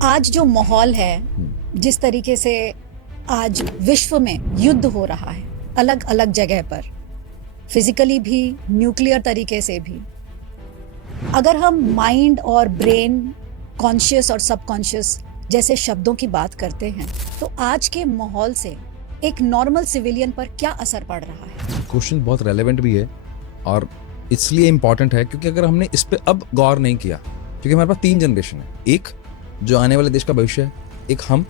आज जो माहौल है, जिस तरीके से आज विश्व में युद्ध हो रहा है अलग अलग जगह पर, फिजिकली भी, न्यूक्लियर तरीके से भी, अगर हम माइंड और ब्रेन, कॉन्शियस और सबकॉन्शियस जैसे शब्दों की बात करते हैं, तो आज के माहौल से एक नॉर्मल सिविलियन पर क्या असर पड़ रहा है? क्वेश्चन बहुत रेलेवेंट भी है और इसलिए इम्पॉर्टेंट है क्योंकि अगर हमने इस पे अब गौर नहीं किया, क्योंकि हमारे पास 3 जनरेशन है, एक जो आने वाले देश का भविष्य है, एक हम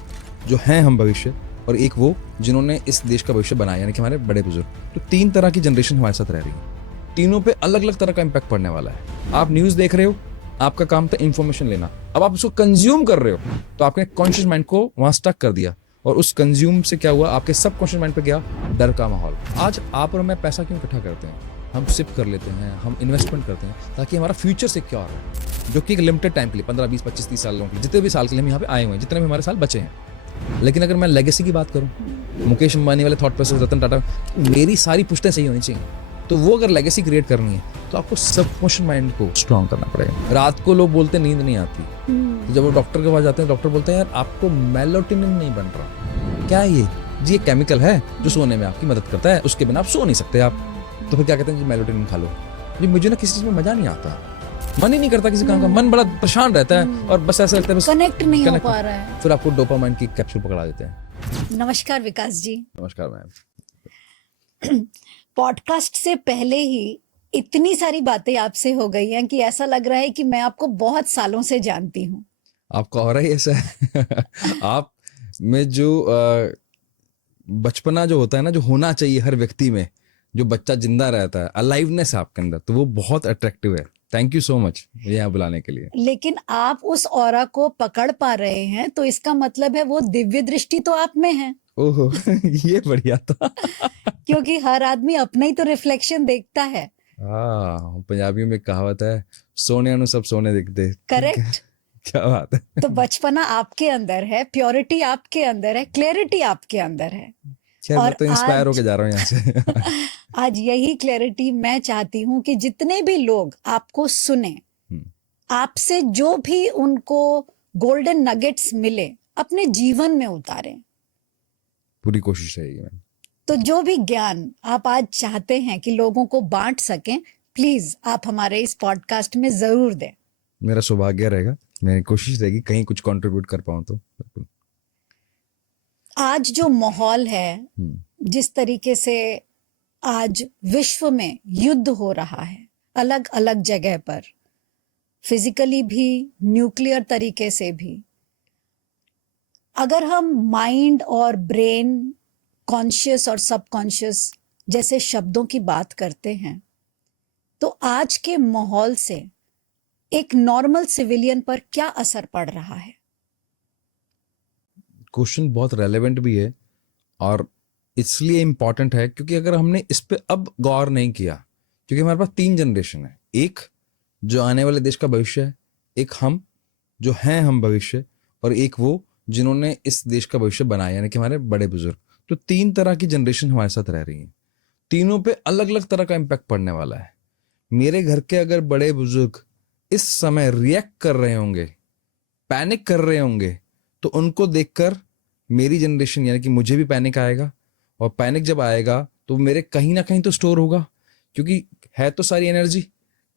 जो हैं हम भविष्य, और एक वो जिन्होंने इस देश का भविष्य बनाया, यानी कि हमारे बड़े बुजुर्ग। तो 3 तरह की जनरेशन हमारे साथ रह रही है, तीनों पे अलग अलग तरह का इम्पैक्ट पड़ने वाला है। आप न्यूज़ देख रहे हो, आपका काम था इन्फॉर्मेशन लेना, अब आप उसको कंज्यूम कर रहे हो तो आपने कॉन्शियस माइंड को वहां स्टक कर दिया, और उस कंज्यूम से क्या हुआ, आपके सब कॉन्शियस माइंड पे गया डर का माहौल। आज आप और मैं पैसा क्यों इकट्ठा करते हैं? हम सिप कर लेते हैं, हम इन्वेस्टमेंट करते हैं ताकि हमारा फ्यूचर सिक्योर है, जो कि एक लिमिटेड टाइम के लिए 15, 20, 25, 30 सालों के लिए, जितने भी साल के लिए हम यहाँ पे आए हुए हैं, जितने भी हमारे साल बचे हैं। लेकिन अगर मैं लेगेसी की बात करूँ, मुकेश अंबानी वाले थॉट प्रोसेस, रतन टाटा, मेरी सारी पुश्तें सही होनी चाहिए, तो वो अगर लेगेसी क्रिएट करनी है तो आपको सबकॉन्शियस माइंड को स्ट्रॉन्ग करना पड़ेगा। रात को लोग बोलते नींद नहीं आती, तो जब वो डॉक्टर के पास जाते हैं, डॉक्टर बोलते हैं यार आपको मेलाटोनिन नहीं बन रहा। क्या है ये? जी ये केमिकल है जो सोने में आपकी मदद करता है, उसके बिना आप सो नहीं सकते आप। तो फिर क्या कहते हैं, जी मेलाटोनिन खा लो। जी मुझे ना किसी चीज में मजा नहीं आता, मन ही नहीं करता किसी काम का, मन बड़ा परेशान रहता है और बस ऐसा लगता है बस कनेक्ट नहीं हो पा रहा है। फिर आपको डोपामाइन की कैप्सूल पकड़ा देते हैं। नमस्कार विकास जी। नमस्कार मैम। पॉडकास्ट से पहले ही इतनी सारी बातें आपसे हो गई हैं कि ऐसा लग रहा है कि मैं आपको बहुत सालों से जानती हूँ। आपका हो रहा है ऐसा है। आप में जो बचपना जो होता है ना, जो होना चाहिए हर व्यक्ति में, जो बच्चा जिंदा रहता है, अलाइवनेस है आपके अंदर, तो वो बहुत अट्रैक्टिव है। थैंक यू सो मच ये यहाँ बुलाने के लिए। लेकिन आप उस ऑरा को पकड़ पा रहे हैं, तो इसका मतलब है वो दिव्य दृष्टि तो आप में है। ओहो ये बढ़िया था। क्योंकि हर आदमी अपना ही तो रिफ्लेक्शन देखता है। हाँ, पंजाबियों में कहावत है, सोने अनु सब सोने दिखते। करेक्ट। क्या बात है। तो बचपना आपके अंदर है, प्योरिटी आपके अंदर है, क्लैरिटी आपके अंदर है। खैर मैं और तो इंस्पायर होके आज जा रहा हूँ यहाँ से। आज यही क्लैरिटी मैं चाहती हूँ कि जितने भी लोग आपको सुने, आपसे जो भी उनको गोल्डन नगेट्स मिले, अपने जीवन में उतारें। पूरी कोशिश रहेगी मैम। तो जो भी ज्ञान आप आज चाहते हैं कि लोगों को बांट सकें, प्लीज आप हमारे इस पॉडकास्ट में जरूर दें। मेरा सौभाग्य रहेगा, मेरी कोशिश रहेगी कहीं कुछ कंट्रीब्यूट कर पाऊँ तो बिल्कुल। आज जो माहौल है, जिस तरीके से आज विश्व में युद्ध हो रहा है अलग अलग जगह पर, फिजिकली भी, न्यूक्लियर तरीके से भी, अगर हम माइंड और ब्रेन, कॉन्शियस और सबकॉन्शियस जैसे शब्दों की बात करते हैं, तो आज के माहौल से एक नॉर्मल सिविलियन पर क्या असर पड़ रहा है? क्वेश्चन बहुत रेलेवेंट भी है और इसलिए इम्पॉर्टेंट है क्योंकि अगर हमने इस पे अब गौर नहीं किया, क्योंकि हमारे पास 3 जनरेशन है, एक जो आने वाले देश का भविष्य है, एक हम जो हैं हम भविष्य, और एक वो जिन्होंने इस देश का भविष्य बनाया, यानी कि हमारे बड़े बुजुर्ग। तो 3 तरह की जनरेशन हमारे साथ रह रही है, तीनों पे अलग अलग तरह का इम्पैक्ट पड़ने वाला है। मेरे घर के अगर बड़े बुजुर्ग इस समय रिएक्ट कर रहे होंगे, पैनिक कर रहे होंगे, तो उनको देखकर मेरी जनरेशन यानी कि मुझे भी पैनिक आएगा, और पैनिक जब आएगा तो मेरे कहीं ना कहीं तो स्टोर होगा, क्योंकि है तो सारी एनर्जी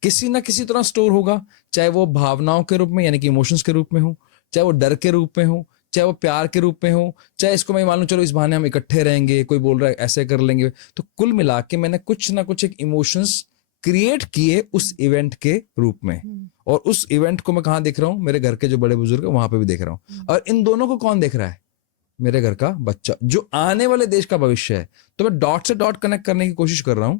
किसी ना किसी तरह स्टोर होगा, चाहे वो भावनाओं के रूप में यानी कि इमोशंस के रूप में हो, चाहे वो डर के रूप में हो, चाहे वो प्यार के रूप में हो, चाहे इसको मैं मान लूं चलो इस बहाने हम इकट्ठे रहेंगे, कोई बोल रहा है ऐसे कर लेंगे। तो कुल मिला के मैंने कुछ ना कुछ एक इमोशंस क्रिएट किए उस इवेंट के रूप में, और उस इवेंट को मैं कहाँ देख रहा हूँ, मेरे घर के जो बड़े बुजुर्ग है वहां पे भी देख रहा हूँ। और इन दोनों को कौन देख रहा है? मेरे घर का बच्चा जो आने वाले देश का भविष्य है। तो मैं डॉट से डॉट कनेक्ट करने की कोशिश कर रहा हूं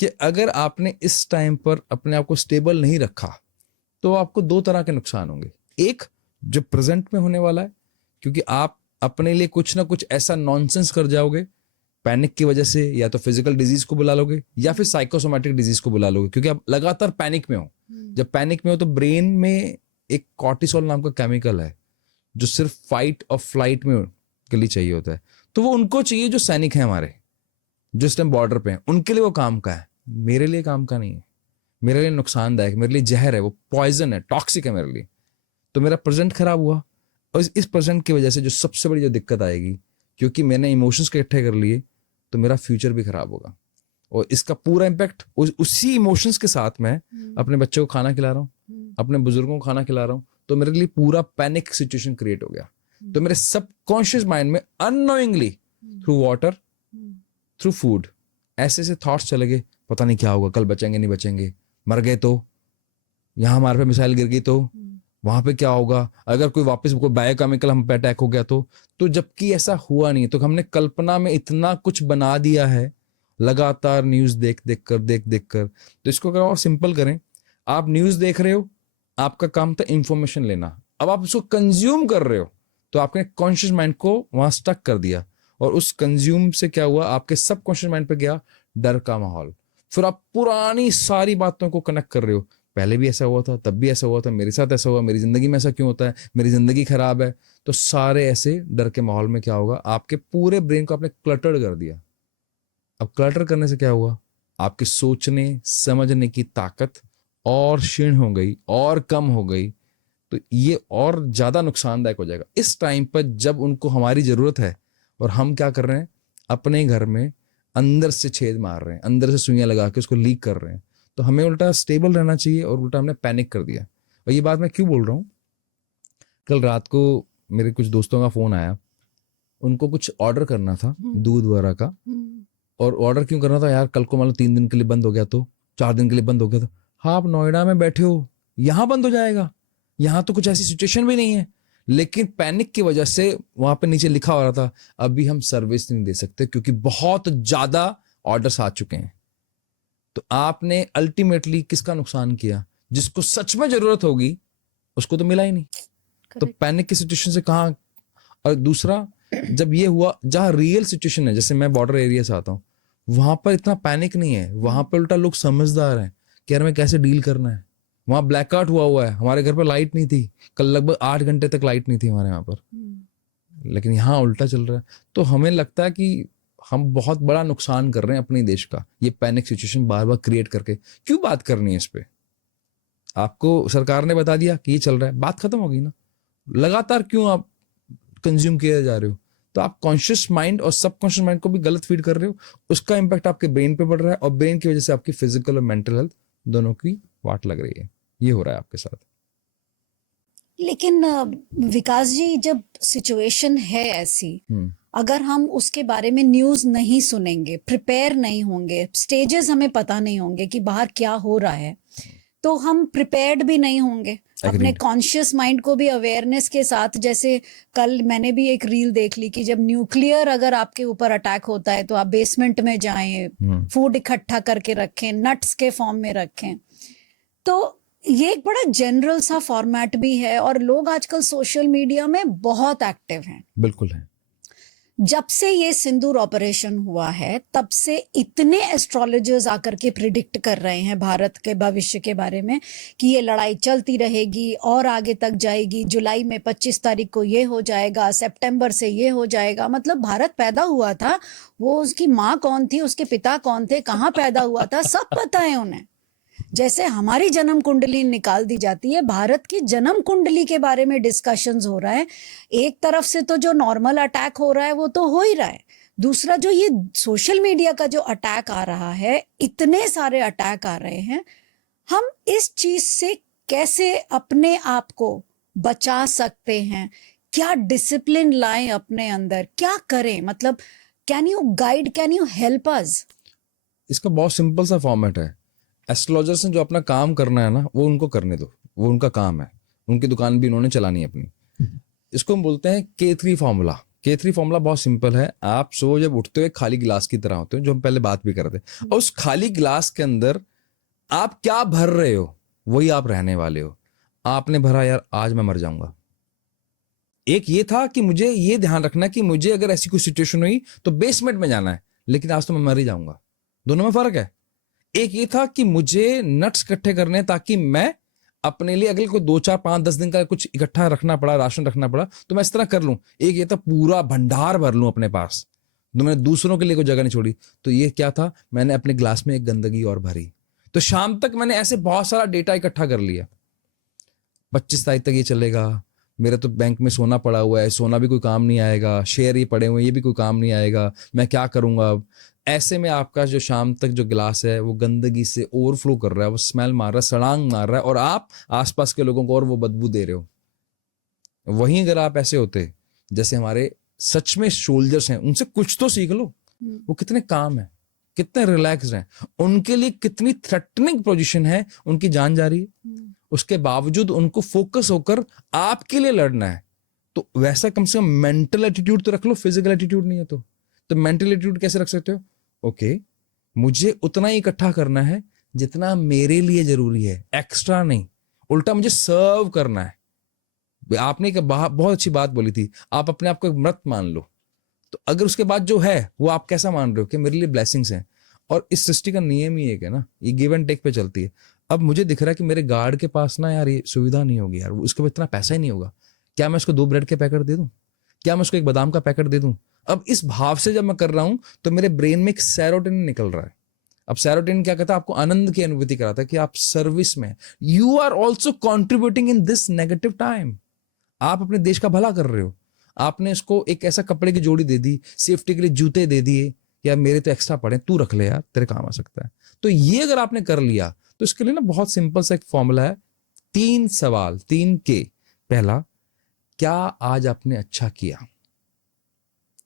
कि अगर आपने इस टाइम पर अपने आप को स्टेबल नहीं रखा तो आपको 2 तरह के नुकसान होंगे। एक जो प्रेजेंट में होने वाला है, क्योंकि आप अपने लिए कुछ ना कुछ ऐसा नॉनसेंस कर जाओगे पैनिक की वजह से, या तो फिजिकल डिजीज को बुला लोगे या फिर साइकोसोमैटिक डिजीज को बुला लोगे, क्योंकि आप लगातार पैनिक में हो। जब पैनिक में हो तो ब्रेन में एक कॉर्टिसोल नाम का केमिकल है जो सिर्फ फाइट और फ्लाइट में के लिए चाहिए होता है। तो वो उनको चाहिए जो सैनिक हैं हमारे, जो इस टाइम बॉर्डर पे हैं, उनके लिए वो काम का है, मेरे लिए काम का नहीं है। मेरे लिए नुकसानदायक, मेरे लिए जहर है, वो पॉइजन है, टॉक्सिक है मेरे लिए। तो मेरा प्रेजेंट खराब हुआ, और इस परसेंट की वजह से जो सबसे बड़ी जो दिक्कत आएगी, क्योंकि मैंने इमोशंस इकट्ठे कर लिए, तो मेरा फ्यूचर भी खराब होगा। और इसका पूरा इम्पैक्ट उसी इमोशंस के साथ मैं अपने बच्चों को खाना खिला रहा हूँ, अपने बुजुर्गों को खाना खिला रहा हूँ, तो मेरे लिए पूरा पैनिक सिचुएशन क्रिएट हो गया। तो मेरे सबकॉन्शियस माइंड में unknowingly through water, through food, ऐसे ऐसे थॉट्स चले गए, पता नहीं क्या होगा, कल बचेंगे नहीं बचेंगे, मर गए तो, यहाँ हमारे पे मिसाइल गिर गई तो, वहां पे क्या होगा, अगर कोई वापस कोई बायोकेमिकल हम पे अटैक हो गया तो जबकि ऐसा हुआ नहीं। तो हमने कल्पना में इतना कुछ बना दिया है लगातार न्यूज देख देख कर। तो इसको अगर और सिंपल करें, आप न्यूज देख रहे हो, आपका काम था इंफॉर्मेशन लेना, अब आप उसको कंज्यूम कर रहे हो, तो आपने कॉन्शियस माइंड को वहां स्टक कर दिया, और उस कंज्यूम से क्या हुआ, आपके सब कॉन्शियस माइंड पे गया डर का माहौल। फिर आप पुरानी सारी बातों को कनेक्ट कर रहे हो, पहले भी ऐसा हुआ था, तब भी ऐसा हुआ था, मेरे साथ ऐसा हुआ, मेरी जिंदगी में ऐसा क्यों होता है, मेरी जिंदगी खराब है। तो सारे ऐसे डर के माहौल में क्या होगा, आपके पूरे ब्रेन को आपने क्लटर्ड कर दिया। अब क्लटर करने से क्या हुआ, आपके सोचने समझने की ताकत और क्षीण हो गई और कम हो गई। तो ये और ज्यादा नुकसानदायक हो जाएगा इस टाइम पर, जब उनको हमारी जरूरत है, और हम क्या कर रहे हैं, अपने घर में अंदर से छेद मार रहे हैं, अंदर से सुइयां लगा के उसको लीक कर रहे हैं। तो हमें उल्टा स्टेबल रहना चाहिए, और उल्टा हमने पैनिक कर दिया। और ये बात मैं क्यों बोल रहा हूँ, कल रात को मेरे कुछ दोस्तों का फोन आया, उनको कुछ ऑर्डर करना था दूध वगैरह का, और ऑर्डर क्यों करना था यार, कल को मान लो 3 दिन के लिए बंद हो गया तो, 4 दिन के लिए बंद हो गया तो। हाँ, आप नोएडा में बैठे हो, यहाँ बंद हो जाएगा, यहाँ तो कुछ ऐसी सिचुएशन भी नहीं है। लेकिन पैनिक की वजह से वहां पे नीचे लिखा हो रहा था अभी हम सर्विस नहीं दे सकते, क्योंकि बहुत ज्यादा ऑर्डर्स आ चुके हैं। तो आपने अल्टीमेटली किसका नुकसान किया, जिसको सच में जरूरत होगी उसको तो मिला ही नहीं। तो पैनिक की सिचुएशन से कहाँ। और दूसरा, जब ये हुआ, जहां रियल सिचुएशन है, जैसे मैं बॉर्डर एरिया से आता हूँ, वहां पर इतना पैनिक नहीं है, वहां पर उल्टा लोग समझदार हैं कि यार हमें कैसे डील करना है। वहां ब्लैकआउट हुआ है, हमारे घर पर लाइट नहीं थी, कल लगभग 8 घंटे तक लाइट नहीं थी हमारे यहाँ पर, लेकिन यहाँ उल्टा चल रहा है। तो हमें लगता है कि हम बहुत बड़ा नुकसान कर रहे हैं अपने देश का, ये पैनिक सिचुएशन बार बार क्रिएट करके। क्यों बात करनी है इस पे, आपको सरकार ने बता दिया कि ये चल रहा है, बात खत्म हो गई ना। लगातार क्यों आप कंज्यूम किए जा रहे हो, तो आप कॉन्शियस माइंड और सबकॉन्शियस माइंड को भी गलत फीड कर रहे हो, उसका इंपैक्ट आपके ब्रेन पे पड़ रहा है, और ब्रेन की वजह से आपकी फिजिकल और मेंटल हेल्थ दोनों की वाट लग रही है। ये हो रहा है आपके साथ। लेकिन विकास जी, जब सिचुएशन है ऐसी, अगर हम उसके बारे में न्यूज नहीं सुनेंगे, प्रिपेयर नहीं होंगे, स्टेजेस हमें पता नहीं होंगे कि बाहर क्या हो रहा है, तो हम प्रिपेयर्ड भी नहीं होंगे। अपने कॉन्शियस माइंड को भी अवेयरनेस के साथ, जैसे कल मैंने भी एक रील देख ली कि जब न्यूक्लियर अगर आपके ऊपर अटैक होता है तो आप बेसमेंट में जाएं, फूड इकट्ठा करके रखें, नट्स के फॉर्म में रखें। तो ये एक बड़ा जनरल सा फॉर्मेट भी है, और लोग आजकल सोशल मीडिया में बहुत एक्टिव हैं। बिल्कुल है। जब से ये सिंदूर ऑपरेशन हुआ है, तब से इतने एस्ट्रोलॉजर्स आकर के प्रिडिक्ट कर रहे हैं भारत के भविष्य के बारे में कि ये लड़ाई चलती रहेगी और आगे तक जाएगी, जुलाई में 25 तारीख को ये हो जाएगा, सितंबर से ये हो जाएगा। मतलब भारत पैदा हुआ था, वो उसकी माँ कौन थी, उसके पिता कौन थे, कहाँ पैदा हुआ था, सब पता है उन्हें। जैसे हमारी जन्म कुंडली निकाल दी जाती है, भारत की जन्म कुंडली के बारे में डिस्कशंस हो रहा है। एक तरफ से तो जो नॉर्मल अटैक हो रहा है वो तो हो ही रहा है, दूसरा जो ये सोशल मीडिया का जो अटैक आ रहा है, इतने सारे अटैक आ रहे हैं। हम इस चीज से कैसे अपने आप को बचा सकते हैं, क्या डिसिप्लिन लाएं अपने अंदर, क्या करें, मतलब can you guide, can you help us? इसका बहुत सिंपल सा फॉर्मेट है। एस्ट्रोलॉजर्स ने जो अपना काम करना है ना, वो उनको करने दो, वो उनका काम है, उनकी दुकान भी उन्होंने चलानी है अपनी। इसको हम बोलते हैं K3 फॉर्मूला। K3 फॉर्मूला बहुत सिंपल है। आप सुबह जब उठते हो खाली गिलास की तरह होते हो, जो हम पहले बात भी कर रहे थे, और उस खाली गिलास के अंदर आप क्या भर रहे हो वही आप रहने वाले हो। आपने भरा यार आज मैं मर जाऊंगा, एक ये था कि मुझे ये ध्यान रखना कि मुझे अगर ऐसी कोई सिचुएशन हुई तो बेसमेंट में जाना है, लेकिन आज तो मैं मर ही जाऊंगा। दोनों में फर्क है। एक ये था कि मुझे नट्स इकट्ठे करने ताकि मैं अपने लिए अगले को 2, 4, 5, 10 दिन का कुछ इकट्ठा रखना पड़ा, राशन रखना पड़ा, तो मैं इस तरह कर लूं। एक ये था पूरा भंडार भर लूं अपने पास, तो मैंने दूसरों के लिए कोई जगह नहीं छोड़ी। तो ये क्या था, मैंने अपने ग्लास में एक गंदगी और भरी। तो शाम तक मैंने ऐसे बहुत सारा डेटा इकट्ठा कर लिया, 25 तारीख तक ये चलेगा, मेरे तो बैंक में सोना पड़ा हुआ है, सोना भी कोई काम नहीं आएगा, शेयर ये पड़े हुए हैं, ये भी कोई काम नहीं आएगा, मैं क्या करूंगा अब। ऐसे में आपका जो शाम तक जो गिलास है वो गंदगी से ओवरफ्लो कर रहा है, वो स्मेल मार रहा है, सड़ांग मार रहा है, और आप आसपास के लोगों को और वो बदबू दे रहे हो। वहीं अगर आप ऐसे होते जैसे हमारे सच में सोल्जर्स हैं, उनसे कुछ तो सीख लो। वो कितने काम है, कितने रिलैक्स हैं, उनके लिए कितनी थ्रेटनिंग पोजीशन है, उनकी जान जा रही है, उसके बावजूद उनको फोकस होकर आपके लिए लड़ना है। तो वैसा कम से कम मेंटल एटीट्यूड तो रख लो, फिजिकल एटीट्यूड नहीं है तो मेंटल एटीट्यूड कैसे रख सकते हो? ओके, मुझे उतना ही इकट्ठा करना है जितना मेरे लिए जरूरी है, एक्स्ट्रा नहीं, उल्टा मुझे सर्व करना है। आपने एक बहुत अच्छी बात बोली थी, आप अपने आप को एक मृत मान लो। तो अगर उसके बाद जो है वो आप कैसा मान रहे हो कि मेरे लिए ब्लेसिंग्स हैं। और इस सृष्टि का नियम ही एक है ना, ये गिव एंड टेक पे चलती है। अब मुझे दिख रहा है कि मेरे गार्ड के पास ना यार ये सुविधा नहीं होगी यार, उसके पास इतना पैसा ही नहीं होगा, क्या मैं उसको 2 ब्रेड के पैकेट दे दूं, क्या मैं उसको 1 बादाम का पैकेट दे दूं। अब इस भाव से जब मैं कर रहा हूं तो मेरे ब्रेन में एक सेरोटोनिन निकल रहा है। अब सेरोटोनिन क्या कहता है? आपको आनंद की अनुभूति कराता है कि आप सर्विस में, you are also contributing in this negative time. आप अपने देश का भला कर रहे हो। आपने इसको एक ऐसा कपड़े की जोड़ी दे दी, सेफ्टी के लिए जूते दे दिए, या मेरे तो एक्स्ट्रा पड़े, तू रख ले यार, तेरे काम आ सकता है। तो ये अगर आपने कर लिया तो इसके लिए ना बहुत सिंपल सा एक फॉर्मूला है, 3 सवाल, 3 के। पहला, क्या आज आपने अच्छा किया?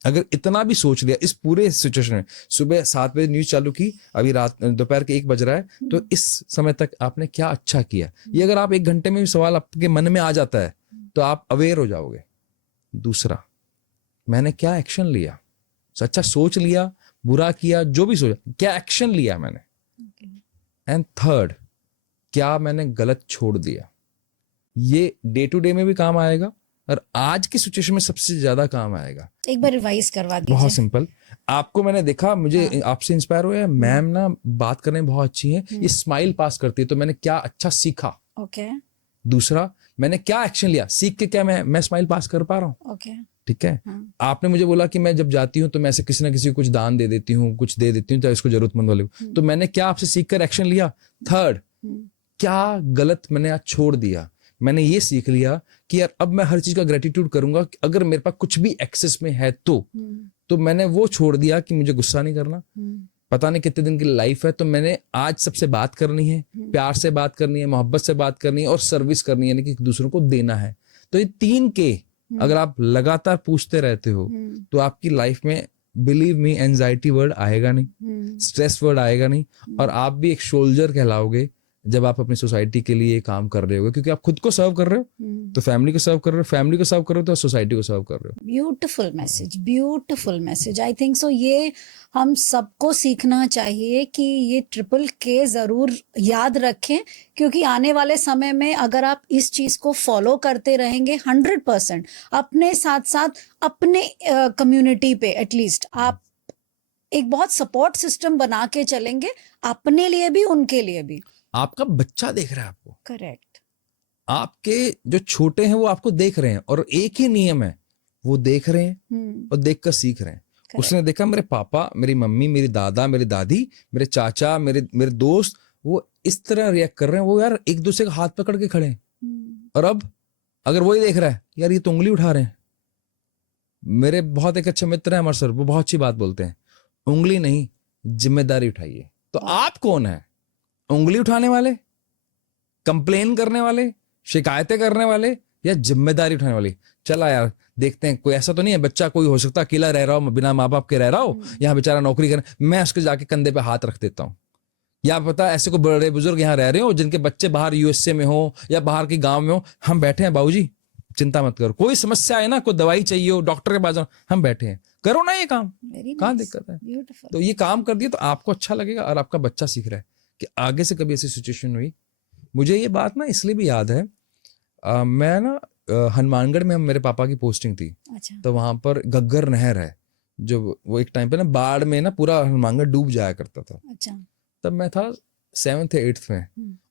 अगर इतना भी सोच लिया इस पूरे सिचुएशन में, सुबह 7 बजे न्यूज चालू की, अभी रात दोपहर के 1 बज रहा है, तो इस समय तक आपने क्या अच्छा किया, ये अगर आप 1 घंटे में भी सवाल आपके मन में आ जाता है तो आप अवेयर हो जाओगे। दूसरा, मैंने क्या एक्शन लिया? अच्छा सोच लिया, बुरा किया, जो भी सोचा, क्या एक्शन लिया मैंने? एंड थर्ड, क्या मैंने गलत छोड़ दिया? ये डे टू डे में भी काम आएगा और आज की सिचुएशन में सबसे ज्यादा काम आएगा। एक बार रिवाइज करवा दीजिए। बहुत सिंपल, आपको मैंने देखा, मुझे आपसे इंस्पायर हुआ, मैम ना बात करने में बहुत अच्छी है, ये स्माइल पास करती है, तो मैंने क्या अच्छा सीखा। ओके। दूसरा, मैंने क्या एक्शन लिया, सीख के क्या मैं स्माइल पास कर पा रहा हूँ। ओके। ठीक है। आपने मुझे बोला कि मैं जब जाती हूँ तो मैं ऐसे किसी ना किसी को कुछ दान दे देती हूँ, कुछ दे देती हूँ चाहे इसको जरूरतमंद वाले को। तो मैंने क्या आपसे सीख कर एक्शन लिया? थर्ड, क्या गलत मैंने आज छोड़ दिया? मैंने ये सीख लिया कि यार अब मैं हर चीज का ग्रेटिट्यूड करूंगा, अगर मेरे पास कुछ भी एक्सेस में है तो मैंने वो छोड़ दिया कि मुझे गुस्सा नहीं करना, पता नहीं कितने दिन की लाइफ है, तो मैंने आज सबसे बात करनी है, प्यार से बात करनी है, मोहब्बत से बात करनी है और सर्विस करनी है, यानी कि दूसरों को देना है। तो ये 3 के अगर आप लगातार पूछते रहते हो तो आपकी लाइफ में, बिलीव मी, एंजाइटी वर्ड आएगा नहीं, स्ट्रेस वर्ड आएगा नहीं, और आप भी एक सोल्जर कहलाओगे जब आप अपनी सोसाइटी के लिए काम कर रहे हो, क्योंकि आप खुद को सर्व कर रहे हो तो फैमिली को सर्व कर रहे हो, फैमिली को सर्व कर रहे हो तो सोसाइटी को सर्व कर रहे हो। Beautiful message, beautiful message. आई थिंक सो ये हम सबको सीखना चाहिए कि ये ट्रिपल के जरूर याद रखें, क्योंकि आने वाले समय में अगर आप इस चीज को फॉलो करते रहेंगे 100%, अपने साथ साथ अपने कम्युनिटी पे एटलीस्ट आप एक बहुत सपोर्ट सिस्टम बना के चलेंगे, अपने लिए भी उनके लिए भी। आपका बच्चा देख रहा है आपको, करेक्ट। आपके जो छोटे हैं वो आपको देख रहे हैं, और एक ही नियम है, वो देख रहे हैं और देखकर सीख रहे हैं। उसने देखा मेरे पापा, मेरी मम्मी, मेरी दादा, मेरी दादी, मेरे चाचा, मेरे दोस्त, वो इस तरह रिएक्ट कर रहे हैं, वो यार एक दूसरे का हाथ पकड़ के खड़े हैं। और अब अगर वही देख रहा है, यार ये तो उंगली उठा रहे हैं। मेरे बहुत एक अच्छे मित्र हैं अमर सर, वो बहुत अच्छी बात बोलते हैं, उंगली नहीं, जिम्मेदारी उठाइए। तो आप कौन है? उंगली उठाने वाले, कंप्लेन करने वाले, शिकायतें करने वाले, या जिम्मेदारी उठाने वाले? चला यार देखते हैं, कोई ऐसा तो नहीं है बच्चा, कोई हो सकता अकेला रह रहा हो, बिना माँ बाप के रह रहा हो, यहाँ बेचारा नौकरी कर, मैं उसके जाके कंधे पे हाथ रख देता हूँ। या पता ऐसे को बड़े बुजुर्ग यहाँ रह रहे हो जिनके बच्चे बाहर यूएसए में हो या बाहर के गांव में हो, हम बैठे हैं बाबूजी, चिंता मत करो, कोई समस्या है ना, कोई दवाई चाहिए हो, डॉक्टर के पास जाओ, हम बैठे हैं, करो ना ये काम, कहाँ दिक्कत है? तो ये काम कर दिया तो आपको अच्छा लगेगा और आपका बच्चा सीख रहा है कि आगे से कभी ऐसी सिचुएशन हुई। मुझे ये बात ना इसलिए भी याद है, मैं ना हनुमानगढ़ में मेरे पापा की पोस्टिंग थी। अच्छा। तो वहां पर घग्गर नहर है, जो वो एक टाइम पे ना बाढ़ में ना पूरा हनुमानगढ़ डूब जाया करता था। अच्छा। तब मैं था 7th या 8th में,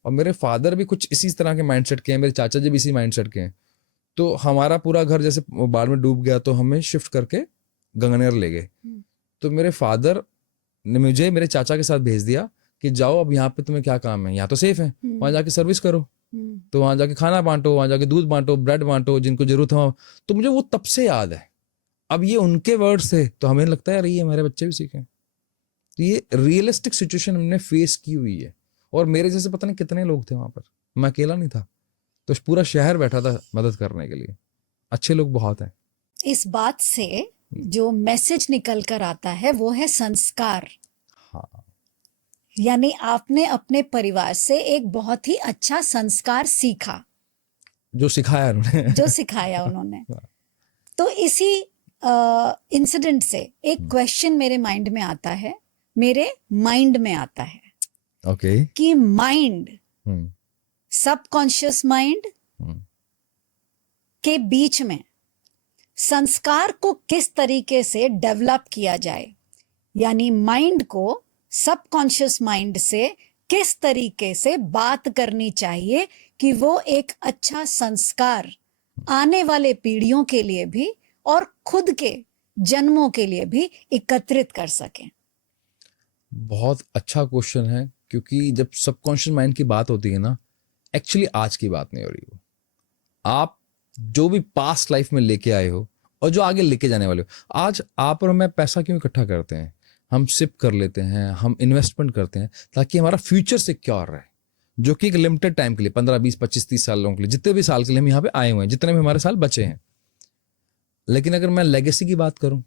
और मेरे फादर भी कुछ इसी तरह के माइंडसेट के हैं, मेरे चाचा जी भी इसी माइंडसेट के हैं। तो हमारा पूरा घर जैसे बाढ़ में डूब गया तो हमें शिफ्ट करके गंगनेर ले गए। तो मेरे फादर ने मुझे मेरे चाचा के साथ भेज दिया कि जाओ अब यहाँ पे तुम्हें क्या काम है, यहाँ तो सेफ है, वहां जाके सर्विस करो। तो वहां जाके खाना बांटो, वहां जाके दूध बांटो, ब्रेड बांटो, जिनको जरूरत हो। तो मुझे वो तब से याद है। अब ये उनके वर्ड्स थे तो हमें लगता है यार ये हमारे बच्चे भी सीखें। तो ये रियलिस्टिक सिचुएशन हमने फेस की हुई है, और मेरे जैसे पता नहीं कितने लोग थे वहां पर, मैं अकेला नहीं था। तो पूरा शहर बैठा था मदद करने के लिए, अच्छे लोग बहुत हैं। इस बात से जो मैसेज निकल कर आता है वो है संस्कार। हाँ, यानी आपने अपने परिवार से एक बहुत ही अच्छा संस्कार सीखा, जो सिखाया उन्होंने। जो सिखाया उन्होंने। तो इसी इंसिडेंट से एक क्वेश्चन मेरे माइंड में आता है, मेरे माइंड में आता है ओके। कि माइंड, सबकॉन्शियस माइंड के बीच में संस्कार को किस तरीके से डेवलप किया जाए, यानी माइंड को सबकॉन्शियस माइंड से किस तरीके से बात करनी चाहिए कि वो एक अच्छा संस्कार आने वाले पीढ़ियों के लिए भी और खुद के जन्मों के लिए भी एकत्रित कर सकें। बहुत अच्छा क्वेश्चन है, क्योंकि जब सबकॉन्शियस माइंड की बात होती है ना, एक्चुअली आज की बात नहीं हो रही हो। आप जो भी पास्ट लाइफ में लेके आए हो और जो आगे लेके जाने वाले हो, आज आप और मैं पैसा क्यों इकट्ठा करते हैं? हम सिप कर लेते हैं, हम इन्वेस्टमेंट करते हैं ताकि हमारा फ्यूचर सिक्योर रहे, जो कि एक लिमिटेड टाइम के लिए 15, 20, 25, 30 सालों के लिए, जितने भी साल के लिए हम यहाँ पे आए हुए हैं, जितने भी हमारे साल बचे हैं। लेकिन अगर मैं लेगेसी की बात करूं,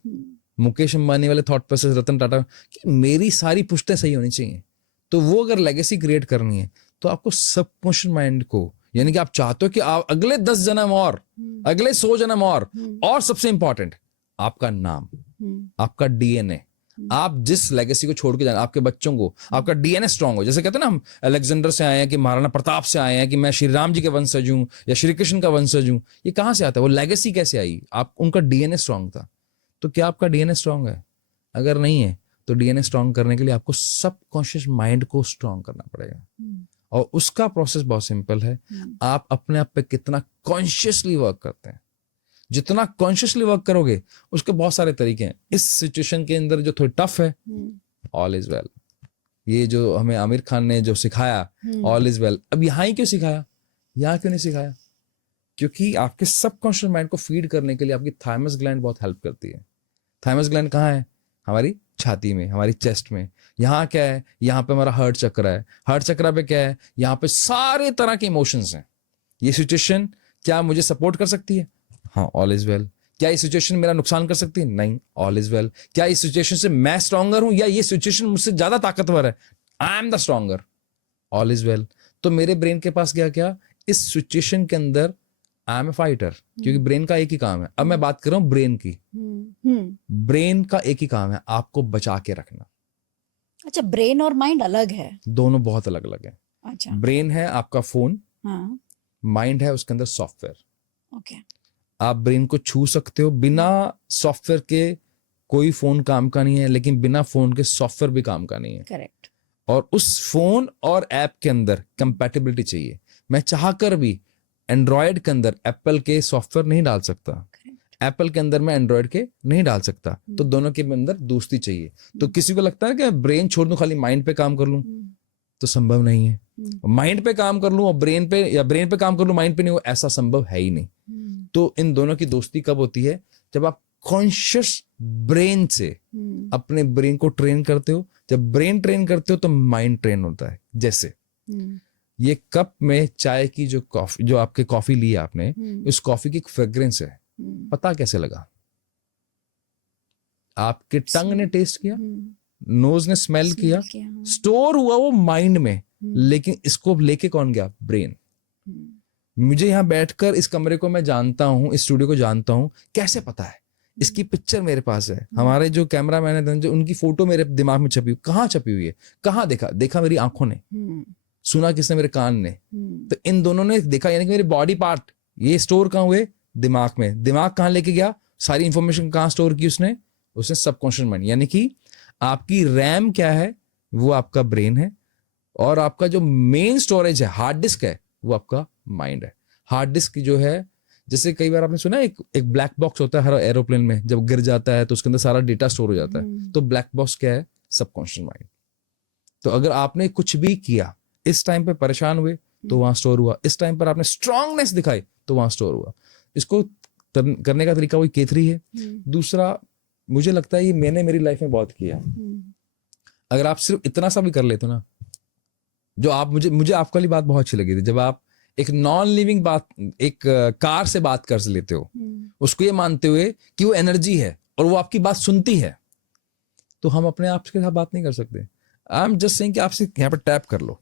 मुकेश अंबानी वाले थॉट प्रोसेस, रतन टाटा, कि मेरी सारी पुश्तें सही होनी चाहिए, तो वो अगर लेगेसी क्रिएट करनी है तो आपको सबकॉन्शियस माइंड को, यानी कि आप चाहते हो कि आप अगले 10 जन्म और अगले 100 जन्म और सबसे इंपॉर्टेंट आपका नाम, आपका डीएनए, आप जिस लेगेसी को छोड़ के जाना, आपके बच्चों को आपका डीएनए स्ट्रांग हो। जैसे कहते हैं ना, हम अलेक्जेंडर से आए हैं, कि महाराणा प्रताप से आए हैं, कि मैं श्री राम जी के वंशज हूं या श्री कृष्ण का वंशज हूं। ये कहां से आता है? वो लेगेसी कैसे आई? आप, उनका डीएनए स्ट्रांग था। तो क्या आपका डीएनए स्ट्रांग है? अगर नहीं है तो डीएनए स्ट्रांग करने के लिए आपको सबकॉन्शियस माइंड को स्ट्रांग करना पड़ेगा, और उसका प्रोसेस बहुत सिंपल है। आप अपने आप पे कितना कॉन्शियसली वर्क करते हैं। जितना कॉन्शियसली वर्क करोगे, उसके बहुत सारे तरीके हैं। इस सिचुएशन के अंदर जो थोड़ी टफ है, ऑल इज वेल, ये जो हमें आमिर खान ने जो सिखाया, ऑल इज वेल, अब यहाँ ही क्यों सिखाया? यहाँ क्यों नहीं सिखाया? क्योंकि आपके सबकॉन्शियस माइंड को फीड करने के लिए आपकी थाइमस ग्लैंड बहुत हेल्प करती है। थाइमस ग्लैंड कहाँ है? हमारी छाती में, हमारी चेस्ट में। यहाँ क्या है? यहाँ पे हमारा हार्ट चक्र है। हार्ट चक्र पे क्या है? यहाँ पे सारे तरह के इमोशंस हैं। ये सिचुएशन क्या मुझे सपोर्ट कर सकती है? हाँ, ऑल इज वेल। क्या ये सिचुएशन मेरा नुकसान कर सकती है? नहीं, ऑल इज वेल। क्या इस सिचुएशन से मैं स्ट्रॉन्गर हूं या ये सिचुएशन मुझसे ज्यादा ताकतवर है? I am the stronger, all is well. तो मेरे ब्रेन के पास क्या क्या, इस सिचुएशन के अंदर आई एम ए फाइटर, क्योंकि ब्रेन का एक ही काम है। अब मैं बात कर रहा हूं ब्रेन की। ब्रेन का एक ही काम है, आपको बचा के रखना। अच्छा, ब्रेन और माइंड अलग है? दोनों बहुत अलग अलग है। अच्छा। ब्रेन है आपका फोन, हाँ, माइंड है उसके अंदर सॉफ्टवेयर। ओके। आप ब्रेन को छू सकते हो, बिना सॉफ्टवेयर के कोई फोन काम का नहीं है, लेकिन बिना फोन के सॉफ्टवेयर भी काम का नहीं है। करेक्ट। और उस फोन और ऐप के अंदर कंपैटिबिलिटी चाहिए। मैं चाहकर भी एंड्रॉयड के अंदर एप्पल के सॉफ्टवेयर नहीं डाल सकता, एप्पल के अंदर मैं एंड्रॉयड के नहीं डाल सकता। तो दोनों के अंदर दोस्ती चाहिए। तो किसी को लगता है कि ब्रेन छोड़ दूं, खाली माइंड पे काम कर लूं, तो संभव नहीं है। माइंड पे काम कर लूं और ब्रेन पे, या ब्रेन पे काम कर लूं माइंड पे नहीं हो, ऐसा संभव है ही नहीं। तो इन दोनों की दोस्ती कब होती है? जब आप कॉन्शियस ब्रेन से अपने ब्रेन को ट्रेन करते हो। जब ब्रेन ट्रेन करते हो तो माइंड ट्रेन होता है। जैसे ये कप में चाय की जो कॉफी, जो आपके कॉफी ली आपने, उस कॉफी की एक फ्रेग्रेंस है, पता कैसे लगा? आपके टंग ने टेस्ट किया, नोज ने स्मेल किया, स्टोर हुआ वो माइंड में। लेकिन इसको लेके कौन गया? ब्रेन। मुझे यहां बैठकर इस कमरे को मैं जानता हूं, इस स्टूडियो को जानता हूं, कैसे पता है? इसकी पिक्चर मेरे पास है, हमारे जो कैमरा मैन है, जो उनकी फोटो मेरे दिमाग में छपी हुई। कहाँ छपी हुई है? कहाँ देखा? देखा मेरी आंखों ने, सुना किसने? मेरे कान ने। तो इन दोनों ने देखा, यानी कि मेरे बॉडी पार्ट ये स्टोर कहाँ हुए? दिमाग में। दिमाग कहाँ लेके गया? सारी इंफॉर्मेशन कहाँ स्टोर की उसने? उसने सबकॉन्शियस माइंड। यानी कि आपकी रैम क्या है? वो आपका ब्रेन है, और आपका जो मेन स्टोरेज है, हार्ड डिस्क है, वो आपका माइंड है। हार्ड डिस्क जो है, जैसे कई बार आपने सुना एक ब्लैक बॉक्स होता है हर एरोप्लेन में, जब गिर जाता है तो उसके अंदर सारा डेटा स्टोर हो जाता है। तो ब्लैक बॉक्स क्या है? Subconscious mind. तो अगर आपने कुछ भी किया, इस टाइम पे परेशान हुए, तो वहां स्टोर हुआ, इस टाइम पर आपने स्ट्रांगनेस दिखाई तो वहां स्टोर हुआ। इसको करने का तरीका वही K3 है। दूसरा मुझे लगता है ये मैंने मेरी लाइफ में बहुत किया, अगर आप सिर्फ इतना सा भी कर लेते ना, जो आप मुझे आपका वाली बात बहुत अच्छी लगी थी, जब आप एक नॉन लिविंग बात, एक कार से बात कर लेते हो, उसको ये मानते हुए कि वो एनर्जी है और वो आपकी बात सुनती है, तो हम अपने आप के साथ बात नहीं कर सकते। आई एम जस्ट सेइंग कि आपसे यहाँ पर टैप कर लो,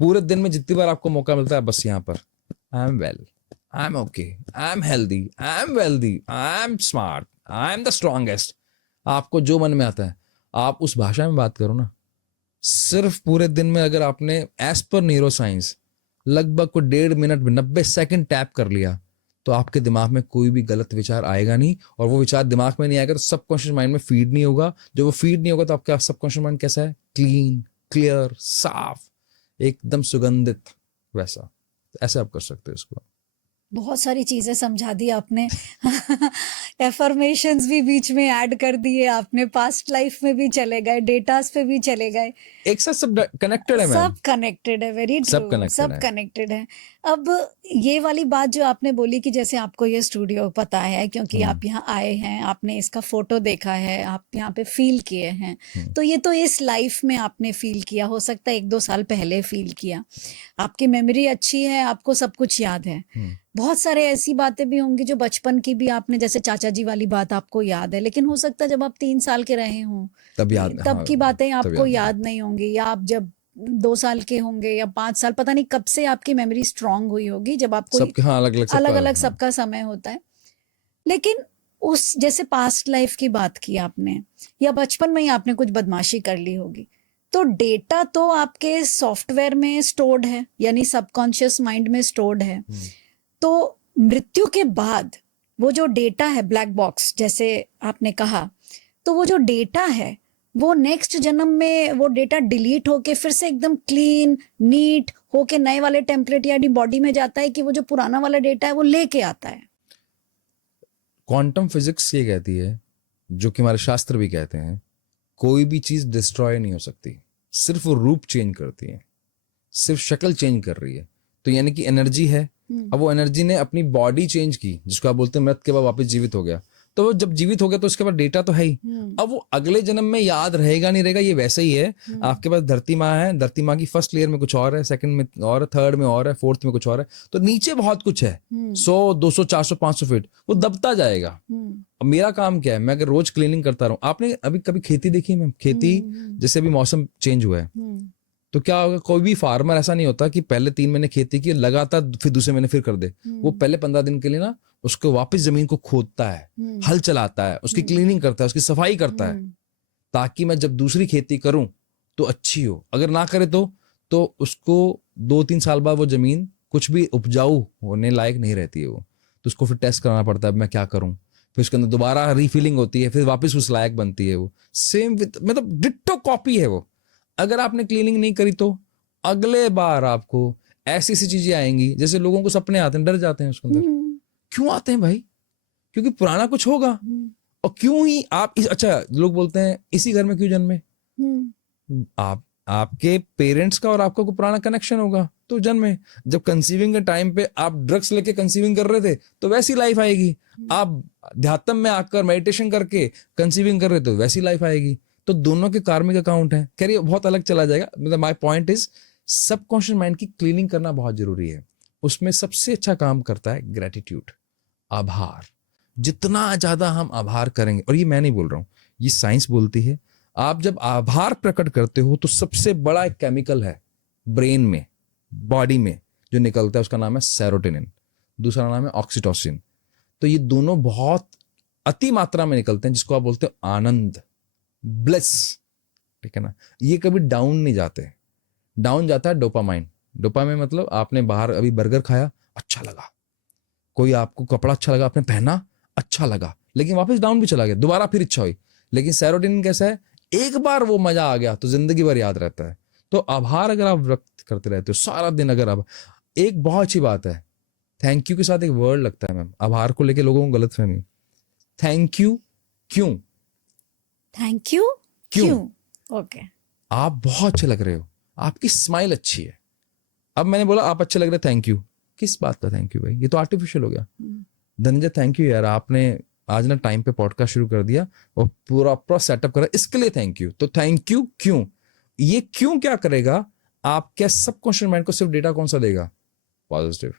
पूरे दिन में जितनी बार आपको मौका मिलता है बस यहाँ पर, I am well, I am okay, I am healthy, I am wealthy, I am smart, I am the strongest. आपको जो मन में आता है आप उस भाषा में बात करो ना। सिर्फ पूरे दिन में अगर आपने एज पर न्यूरो साइंस लगभग को 1.5 मिनट में 90 सेकंड टैप कर लिया, तो आपके दिमाग में कोई भी गलत विचार आएगा नहीं, और वो विचार दिमाग में नहीं आएगा तो सबकॉन्शियस माइंड में फीड नहीं होगा। जो वो फीड नहीं होगा तो आपका सबकॉन्शियस माइंड कैसा है, क्लीन, क्लियर, साफ, एकदम सुगंधित, वैसा। ऐसे आप कर सकते हो इसको। बहुत सारी चीजें समझा दी आपने। एफर्मेशंस भी बीच में ऐड कर दिए आपने, पास्ट लाइफ में भी चले गए, डेटास पे भी चले गए, एक साथ सब कनेक्टेड है मैम, सब कनेक्टेड है। वेरी सब ट्रू, connected सब है। कनेक्टेड है। अब ये वाली बात जो आपने बोली कि जैसे आपको ये स्टूडियो पता है क्योंकि आप यहाँ आए हैं, आपने इसका फोटो देखा है, आप यहाँ पे फील किए हैं, तो ये तो इस लाइफ में आपने फील किया, हो सकता है 1-2 साल पहले फील किया, आपकी मेमोरी अच्छी है, आपको सब कुछ याद है। बहुत सारे ऐसी बातें भी होंगी जो बचपन की भी आपने, जैसे चाचा जी वाली बात आपको याद है, लेकिन हो सकता है जब आप 3 साल के रहे हों तब याद, तब हाँ, की बातें तब आपको याद याद नहीं होंगी, या आप जब 2 साल के होंगे या 5 साल, पता नहीं कब से आपकी मेमोरी स्ट्रांग हुई होगी, जब आपको सबके, हाँ, अलग अलग अलग अलग हाँ। सबका समय होता है। लेकिन उस जैसे पास्ट लाइफ की बात की आपने, या बचपन में ही आपने कुछ बदमाशी कर ली होगी, तो डेटा तो आपके सॉफ्टवेयर में स्टोर्ड है, यानी सबकॉन्शियस माइंड में स्टोर्ड है। तो मृत्यु के बाद वो जो डेटा है, ब्लैक बॉक्स जैसे आपने कहा, तो वो जो डेटा है वो नेक्स्ट जन्म में वो डेटा डिलीट होके फिर से एकदम क्लीन नीट होके नए वाले टेम्पलेट यानी बॉडी में जाता है, कि वो जो पुराना वाला डेटा है वो लेके आता है? क्वांटम फिजिक्स ये कहती है, जो कि हमारे शास्त्र भी कहते हैं, कोई भी चीज डिस्ट्रॉय नहीं हो सकती, सिर्फ वो रूप चेंज करती है, सिर्फ शक्ल चेंज कर रही है। तो यानी कि एनर्जी है, अब वो एनर्जी ने अपनी बॉडी चेंज की, जिसको आप बोलते हैं मृत के बाद वापस जीवित हो गया, तो वो जब जीवित हो गया तो उसके बाद डेटा तो है ही। अब वो अगले जन्म में याद रहेगा नहीं रहेगा, ये वैसे ही है। आपके पास धरती माँ है, धरती माँ की फर्स्ट लेयर में कुछ और है, सेकंड में और, थर्ड में और है, फोर्थ में कुछ और है, तो नीचे बहुत कुछ है, 100, 200, 400, 500 फीट, वो दबता जाएगा। अब मेरा काम क्या है, मैं अगर रोज क्लीनिंग करता रहूं, आपने अभी कभी खेती देखी है मैम? खेती जैसे अभी मौसम चेंज हुआ है, तो क्या होगा, कोई भी फार्मर ऐसा नहीं होता कि पहले 3 महीने खेती की लगातार फिर दूसरे महीने फिर कर दे। वो पहले 15 दिन के लिए ना उसको वापस जमीन को खोदता है, हल चलाता है, उसकी क्लीनिंग करता है, उसकी सफाई करता है, ताकि मैं जब दूसरी खेती करूं तो अच्छी हो। अगर ना करे तो उसको 2-3 साल बाद वो जमीन कुछ भी उपजाऊ होने लायक नहीं रहती है वो, तो उसको फिर टेस्ट कराना पड़ता है, मैं क्या करूं, फिर उसके अंदर दोबारा रीफिलिंग होती है, फिर वापस उस लायक बनती है वो। सेम विद, मतलब डिट्टो कॉपी है वो। अगर आपने क्लीनिंग नहीं करी तो अगले बार आपको ऐसी ऐसी चीजें आएंगी, जैसे लोगों को सपने आते हैं, डर जाते हैं उसके अंदर। क्यों आते हैं भाई? क्योंकि पुराना कुछ होगा। और क्यों ही आप अच्छा, लोग बोलते हैं इसी घर में क्यों जन्मे? आपके पेरेंट्स का और आपका कोई पुराना कनेक्शन होगा तो जन्मे। जब कंसीविंग के टाइम पे आप ड्रग्स लेके कंसीविंग कर रहे थे तो वैसी लाइफ आएगी। आप ध्यात्म में आकर मेडिटेशन करके कंसीविंग कर रहे थे तो वैसी लाइफ आएगी। तो दोनों के कार्मिक अकाउंट है। खैर ये बहुत अलग चला जाएगा, मतलब my point is subconscious mind की क्लीनिंग करना बहुत जरूरी है। उसमें सबसे अच्छा काम करता है ग्रेटिट्यूड, आभार। जितना ज्यादा हम आभार करेंगे, और ये मैं नहीं बोल रहा हूं, ये साइंस बोलती है, आप जब आभार प्रकट करते हो तो सबसे बड़ा एक केमिकल है ब्रेन में, बॉडी में जो निकलता है, उसका नाम है सेरोटोनिन, दूसरा नाम है ऑक्सीटोसिन। तो ये दोनों बहुत अति मात्रा में निकलते हैं, जिसको आप बोलते हो आनंद, ब्लिस, ठीक है ना। ये कभी डाउन नहीं जाते। डाउन जाता है डोपामाइन। डोपामाइन मतलब आपने बाहर अभी बर्गर खाया, अच्छा लगा, कोई आपको कपड़ा अच्छा लगा, आपने पहना, अच्छा लगा, लेकिन वापस डाउन भी चला गया, दोबारा फिर इच्छा हुई। लेकिन सेरोटोनिन कैसा है, एक बार वो मजा आ गया तो जिंदगी भर याद रहता है। तो आभार अगर आप व्यक्त करते रहते हो सारा दिन, अगर आप, एक बहुत अच्छी बात है, थैंक यू के साथ एक वर्ड लगता है मैम, आभार को लेके लोगों को गलतफहमी। थैंक यू क्यों? थैंक यू क्यों? ओके। आप बहुत अच्छे लग रहे हो, आपकी स्माइल अच्छी है, अब मैंने बोला आप अच्छे लग रहे, थैंक यू। किस बात का थैंक यू भाई, ये तो आर्टिफिशियल हो गया। धनंजय थैंक यू यार, आपने आज ना टाइम पे पॉडकास्ट शुरू कर दिया और पूरा सेटअप करा, इसके लिए थैंक यू। तो थैंक यू क्यों, ये क्यों क्या करेगा, आपके सबकॉन्शियस माइंड को सिर्फ डेटा कौन सा देगा, पॉजिटिव।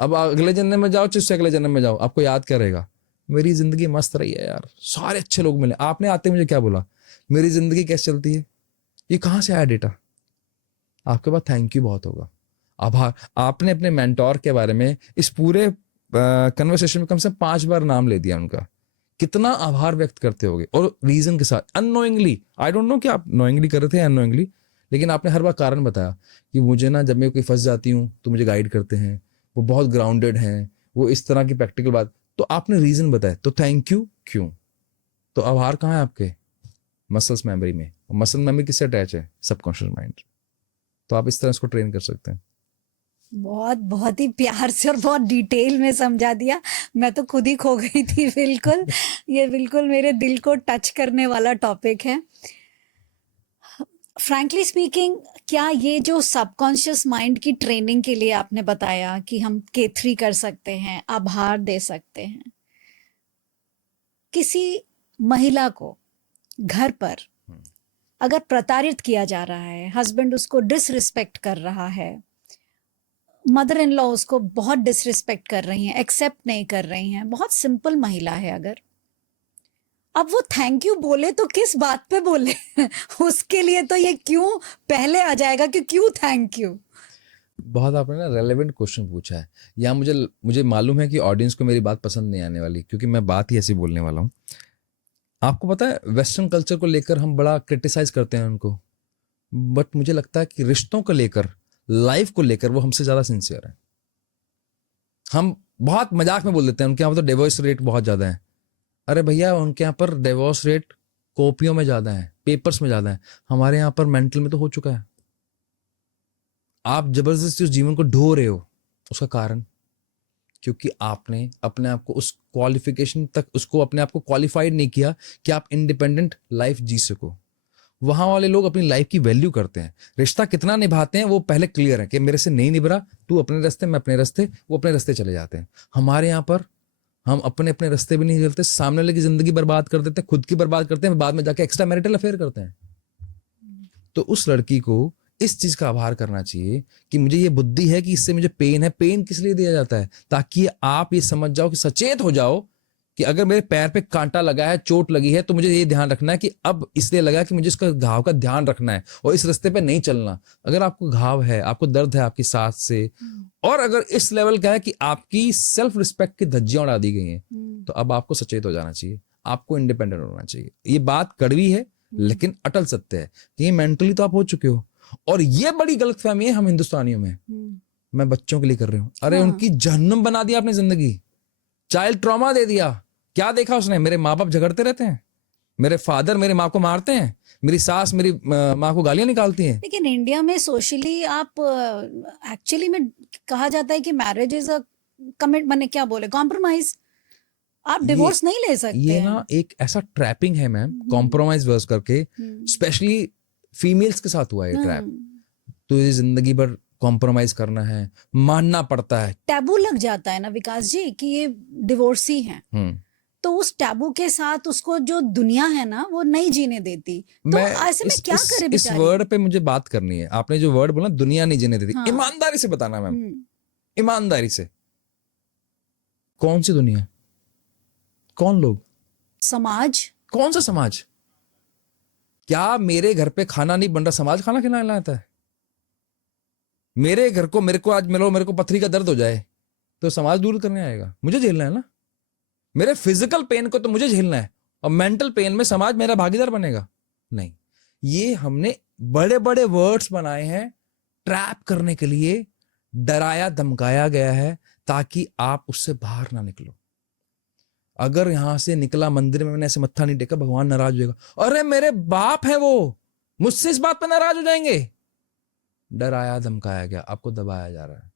अब अगले जन्म में जाओ, जिससे अगले जन्म में जाओ, आपको याद क्या रहेगा, मेरी जिंदगी मस्त रही है यार, सारे अच्छे लोग मिले। आपने आते मुझे क्या बोला, मेरी जिंदगी कैसे चलती है, ये कहाँ से आया डेटा, आपके पास थैंक यू बहुत होगा, आभार। आपने अपने मेंटोर के बारे में इस पूरे कन्वर्सेशन में कम से कम 5 बार नाम ले दिया उनका, कितना आभार व्यक्त करते होगे, और रीजन के साथ, अननोइंगली। आई डोंट नो कि आप नोइंगली कर रहे थे या अननोइंगली, लेकिन आपने हर बार कारण बताया कि मुझे ना, जब मैं कोई फंस जाती हूँ तो मुझे गाइड करते हैं, वो बहुत ग्राउंडेड हैं, वो इस तरह की प्रैक्टिकल बात, तो आपने रीजन बताया। तो थैंक यू क्यों, तो आभार कहाँ है आपके मसल्स मेमोरी में, मसल मेमोरी किससे अटैच है, सबकॉन्शियस माइंड। तो आप इस तरह इसको ट्रेन कर सकते हैं। बहुत ही प्यार से और बहुत डिटेल में समझा दिया, मैं तो खुद ही खो गई थी बिल्कुल। ये बिल्कुल मेरे दिल को टच करने वाला टॉपिक है। फ्रैंकली स्पीकिंग, क्या ये जो सबकॉन्शियस माइंड की ट्रेनिंग के लिए आपने बताया कि हम K3 कर सकते हैं, आभार दे सकते हैं, किसी महिला को घर पर अगर प्रताड़ित किया जा रहा है, हस्बैंड उसको डिसरिस्पेक्ट कर रहा है, मदर इन लॉ उसको बहुत डिसरिस्पेक्ट कर रही हैं, एक्सेप्ट नहीं कर रही हैं, बहुत सिंपल महिला है, अगर अब वो थैंक यू बोले तो किस बात पे बोले उसके लिए तो ये क्यों पहले आ जाएगा कि क्यों थैंक यू। बहुत आपने ना रेलेवेंट क्वेश्चन पूछा है, या मुझे मालूम है कि ऑडियंस को मेरी बात पसंद नहीं आने वाली, क्योंकि मैं बात ही ऐसी बोलने वाला हूँ। आपको पता है वेस्टर्न कल्चर को लेकर हम बड़ा क्रिटिसाइज करते हैं उनको, बट मुझे लगता है कि रिश्तों को लेकर, लाइफ को लेकर वो हमसे ज्यादा सिंसियर है। हम बहुत मजाक में बोल देते हैं उनके यहाँ पर तो डिवोर्स रेट बहुत ज्यादा है। अरे भैया, उनके यहाँ पर डिवोर्स रेट कॉपियों में ज्यादा है, पेपर्स में ज्यादा है, हमारे यहाँ पर मेंटल में तो हो चुका है। आप जबरदस्ती उस जीवन को ढो रहे हो, उसका कारण क्योंकि आपने अपने आप को उस क्वालिफिकेशन तक, उसको अपने आप को क्वालिफाइड नहीं किया कि आप इंडिपेंडेंट लाइफ जी सको। वहां वाले लोग अपनी लाइफ की वैल्यू करते हैं, रिश्ता कितना निभाते हैं वो पहले क्लियर है कि मेरे से नहीं निभ रहा, तू अपने रास्ते मैं अपने रास्ते, वो अपने रास्ते चले जाते हैं। हमारे यहाँ पर हम अपने अपने रास्ते भी नहीं चलते, सामने वाले की जिंदगी बर्बाद कर देते हैं, खुद की बर्बाद करते हैं, बाद में जाके एक्स्ट्रा मैरिटल अफेयर करते हैं। तो उस लड़की को इस चीज का आभार करना चाहिए कि मुझे ये बुद्धि है कि इससे मुझे पेन है। पेन किस लिए दिया जाता है, ताकि आप ये समझ जाओ कि सचेत हो जाओ कि अगर मेरे पैर पे कांटा लगा है, चोट लगी है, तो मुझे ये ध्यान रखना है कि अब इसलिए लगा कि मुझे इसका घाव का ध्यान रखना है और इस रास्ते पे नहीं चलना। अगर आपको घाव है, आपको दर्द है आपकी सांस से, और अगर इस लेवल का है कि आपकी सेल्फ रिस्पेक्ट की धज्जियां उड़ा दी गई हैं, तो अब आपको सचेत हो जाना चाहिए, आपको इंडिपेंडेंट होना चाहिए। ये बात कड़वी है लेकिन अटल सत्य है कि मेंटली तो आप हो चुके हो। और ये बड़ी गलतफहमी है हम हिंदुस्तानियों में। मैं बच्चों के लिए कर रही हूँ, अरे उनकी जहन्नुम बना दिया आपने जिंदगी, चाइल्ड ट्रॉमा दे दिया। क्या देखा उसने, मेरे माँ बाप झगड़ते रहते हैं, मेरे फादर मेरे माँ को मारते हैं, मेरी सास मेरी माँ को गालियां निकालती हैं। लेकिन इंडिया में सोशली आप एक्चुअली में कहा जाता है कि मैरिज इज अ कमिट, माने क्या बोले, कॉम्प्रोमाइज, आप डिवोर्स नहीं ले सकते ये हैं। ना एक ऐसा ट्रैपिंग है मैम, कॉम्प्रोमाइज वर्स करके, स्पेशली फीमेल्स के साथ हुआ है ट्रैप। तो ये जिंदगी भर कॉम्प्रोमाइज करना है, मानना पड़ता है, टैबू लग जाता है ना विकास जी कि ये डिवोर्सी हैं। तो उस टैबू के साथ उसको जो दुनिया है ना वो नहीं जीने देती। तो ऐसे में क्या करे इस बेचारी? वर्ड पे मुझे बात करनी है। आपने जो वर्ड बोला दुनिया नहीं जीने देती, ईमानदारी से बताना मैम, ईमानदारी से, कौन सी दुनिया, कौन लोग, समाज, कौन सा समाज? क्या मेरे घर पे खाना नहीं बन रहा, समाज खाना खिलाने आता है? मेरे घर को, मेरे को आज मेरे को पथरी का दर्द हो जाए तो समाज दूर करने आएगा? मुझे झेलना है ना, मेरे फिजिकल पेन को तो मुझे झेलना है, और मेंटल पेन में समाज मेरा भागीदार बनेगा? नहीं। ये हमने बड़े बड़े वर्ड्स बनाए हैं ट्रैप करने के लिए, डराया धमकाया गया है ताकि आप उससे बाहर ना निकलो। अगर यहां से निकला, मंदिर में मैंने ऐसे मत्था नहीं टेका, भगवान नाराज हो जाएगा, अरे मेरे बाप है वो, मुझसे इस बात पर नाराज हो जाएंगे। डराया धमकाया गया, आपको दबाया जा रहा है,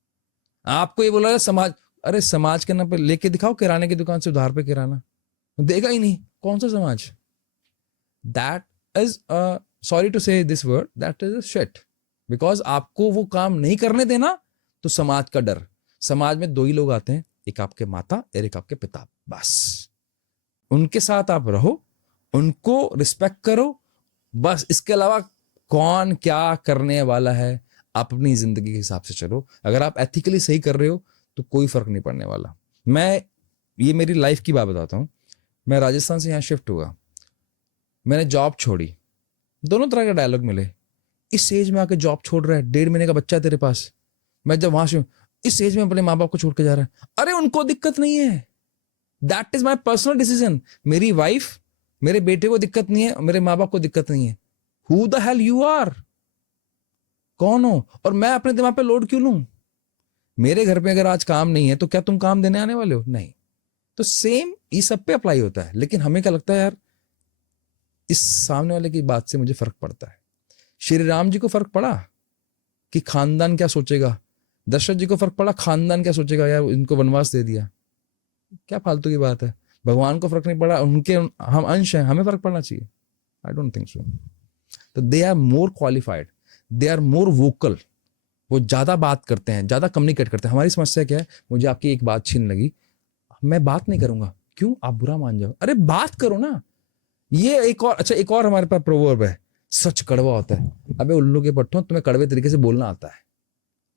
आपको ये बोला रहा है समाज। अरे समाज के नाम पे लेके दिखाओ किराने की दुकान से उधार पे किराना, देगा ही नहीं। कौन सा समाज? दैट इज सॉरी टू से this word, that is a shit, because आपको वो काम नहीं करने देना तो समाज का डर। समाज में दो ही लोग आते हैं, एक आपके माता और एक आपके पिता, बस। उनके साथ आप रहो, उनको रिस्पेक्ट करो, बस। इसके अलावा कौन क्या करने वाला है, आप अपनी जिंदगी के हिसाब से चलो। अगर आप एथिकली सही कर रहे हो तो कोई फर्क नहीं पड़ने वाला। ये मेरी लाइफ की बात बताता हूँ। मैं राजस्थान से यहाँ शिफ्ट हुआ, मैंने जॉब छोड़ी, दोनों तरह के डायलॉग मिले। इस एज में आके जॉब छोड़ रहा है, 1.5 महीने का बच्चा है तेरे पास। मैं जब वहां से इस एज में अपने माँ बाप को छोड़ के जा रहा है, अरे उनको दिक्कत नहीं है, that is my personal decision. मेरी वाइफ, मेरे बेटे को दिक्कत नहीं है, मेरे माँ बाप को दिक्कत नहीं है। Who the hell you are, कौन हो? और मैं अपने दिमाग पे लोड क्यों लूं? मेरे घर पे अगर आज काम नहीं है तो क्या तुम काम देने आने वाले हो? नहीं। तो सेम ये सब पे अप्लाई होता है। लेकिन हमें क्या लगता है यार, इस सामने वाले की बात से मुझे फर्क पड़ता है। श्री राम जी को फर्क पड़ा कि खानदान क्या सोचेगा, दशरथ जी को फर्क पड़ा खानदान क्या सोचेगा, यार इनको वनवास दे दिया, क्या फालतू की बात है। भगवान को फर्क नहीं पड़ा, उनके हम अंश हैं, हमें फर्क पड़ना चाहिए? I don't think so. तो they are more qualified, they are more vocal, वो ज्यादा बात करते हैं, ज्यादा कम्युनिकेट करते हैं। हमारी समस्या क्या है, मुझे आपकी एक बात छीन लगी, मैं बात नहीं करूंगा, क्यों? आप बुरा मान जाओ। अरे बात करो ना। ये एक और, अच्छा एक और हमारे पास प्रोवर्ब है, सच कड़वा होता है। अबे उल्लू के पट्टों, तुम्हें कड़वे तरीके से बोलना आता है,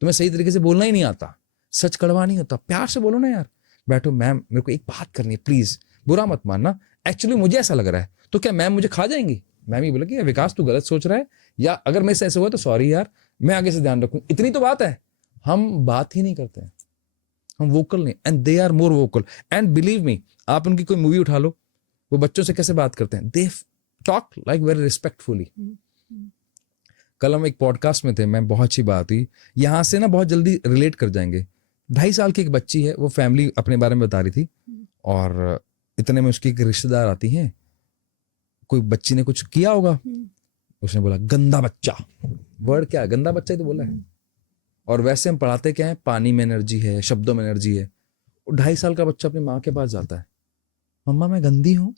तुम्हें सही तरीके से बोलना ही नहीं आता। सच कड़वा नहीं होता, प्यार से बोलो ना यार। बैठो, मैम मेरे को एक बात करनी है प्लीज, बुरा मत मानना, एक्चुअली मुझे ऐसा लग रहा है। तो क्या मैम मुझे खा जाएंगी? मैम ही बोले कि विकास तू गलत सोच रहा है, या अगर मेरे से ऐसे हुआ तो सॉरी यार, मैं आगे से ध्यान रखूं। इतनी तो बात है। हम बात ही नहीं करते हैं, हम वोकल नहीं, and they are more vocal. And believe me, आप उनकी कोई मूवी उठा लो, वो बच्चों से कैसे बात करते हैं, they talk like very respectfully. कल हम एक पॉडकास्ट में थे, मैं बहुत अच्छी बात हुई, यहां से ना बहुत जल्दी रिलेट कर जाएंगे। 2.5 साल की एक बच्ची है, वो फैमिली अपने बारे में बता रही थी, और इतने में उसकी एक रिश्तेदार आती हैं, कोई बच्ची ने कुछ किया होगा, उसने बोला गंदा बच्चा। वर्ड क्या है, गंदा बच्चा ही तो बोला है। और वैसे हम पढ़ाते क्या है, पानी में एनर्जी है, शब्दों में एनर्जी है। 2.5 साल का बच्चा अपनी माँ के पास जाता है, मम्मा मैं गंदी हूं।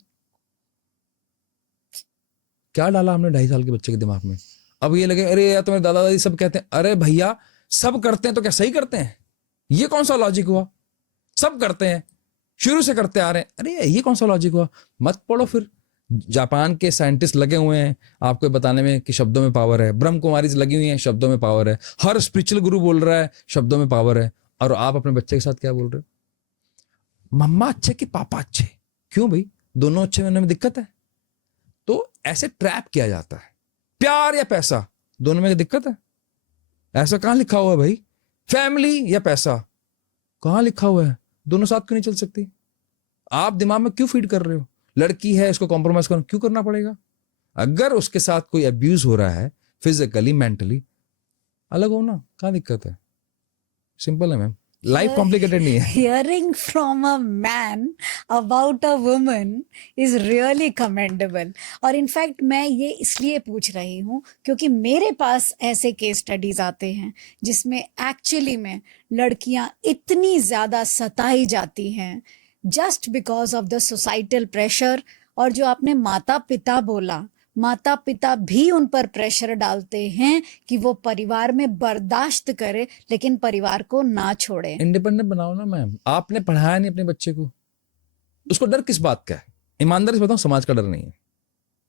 क्या डाला हमने 2.5 साल के बच्चे के दिमाग में? अब ये लगे अरे यार तुम्हारे दादा दादी सब कहते हैं, अरे भैया सब करते हैं तो क्या सही करते हैं? ये कौन सा लॉजिक हुआ? सब करते हैं, शुरू से करते आ रहे हैं, अरे ये कौन सा लॉजिक हुआ? मत पढ़ो फिर। जापान के साइंटिस्ट लगे हुए हैं आपको बताने में कि शब्दों में पावर है, ब्रह्म कुमारीज लगी हुई हैं, शब्दों में पावर है, हर स्पिरिचुअल गुरु बोल रहा है शब्दों में पावर है, और आप अपने बच्चे के साथ क्या बोल रहे हो? मम्मा अच्छे कि पापा अच्छे? क्यों भाई, दोनों अच्छे होने में दिक्कत है? तो ऐसे ट्रैप किया जाता है। प्यार या पैसा, दोनों में दिक्कत है? ऐसा कहां लिखा हुआ है भाई? फैमिली या पैसा, कहां लिखा हुआ है? दोनों साथ क्यों नहीं चल सकती? आप दिमाग में क्यों फीड कर रहे हो? लड़की है, इसको कॉम्प्रोमाइज करना क्यों करना पड़ेगा? अगर उसके साथ कोई अब्यूज हो रहा है फिजिकली मेंटली, अलग हो ना, क्या दिक्कत है? सिंपल है मैम, लाइफ कॉम्प्लिकेटेड नहीं है। Hearing from a man about a woman is really commendable. और इनफैक्ट मैं ये इसलिए पूछ रही हूँ क्योंकि मेरे पास ऐसे केस स्टडीज आते हैं जिसमें एक्चुअली में लड़कियां इतनी ज़्यादा सताई जाती हैं just because of the societal pressure. और जो आपने माता पिता बोला, माता पिता भी उन पर प्रेशर डालते हैं कि वो परिवार में बर्दाश्त करे लेकिन परिवार को ना छोड़े। इंडिपेंडेंट बनाओ ना मैम, आपने पढ़ाया नहीं अपने बच्चे को, उसको डर किस बात का है? ईमानदारी से बताओ, समाज का डर नहीं है,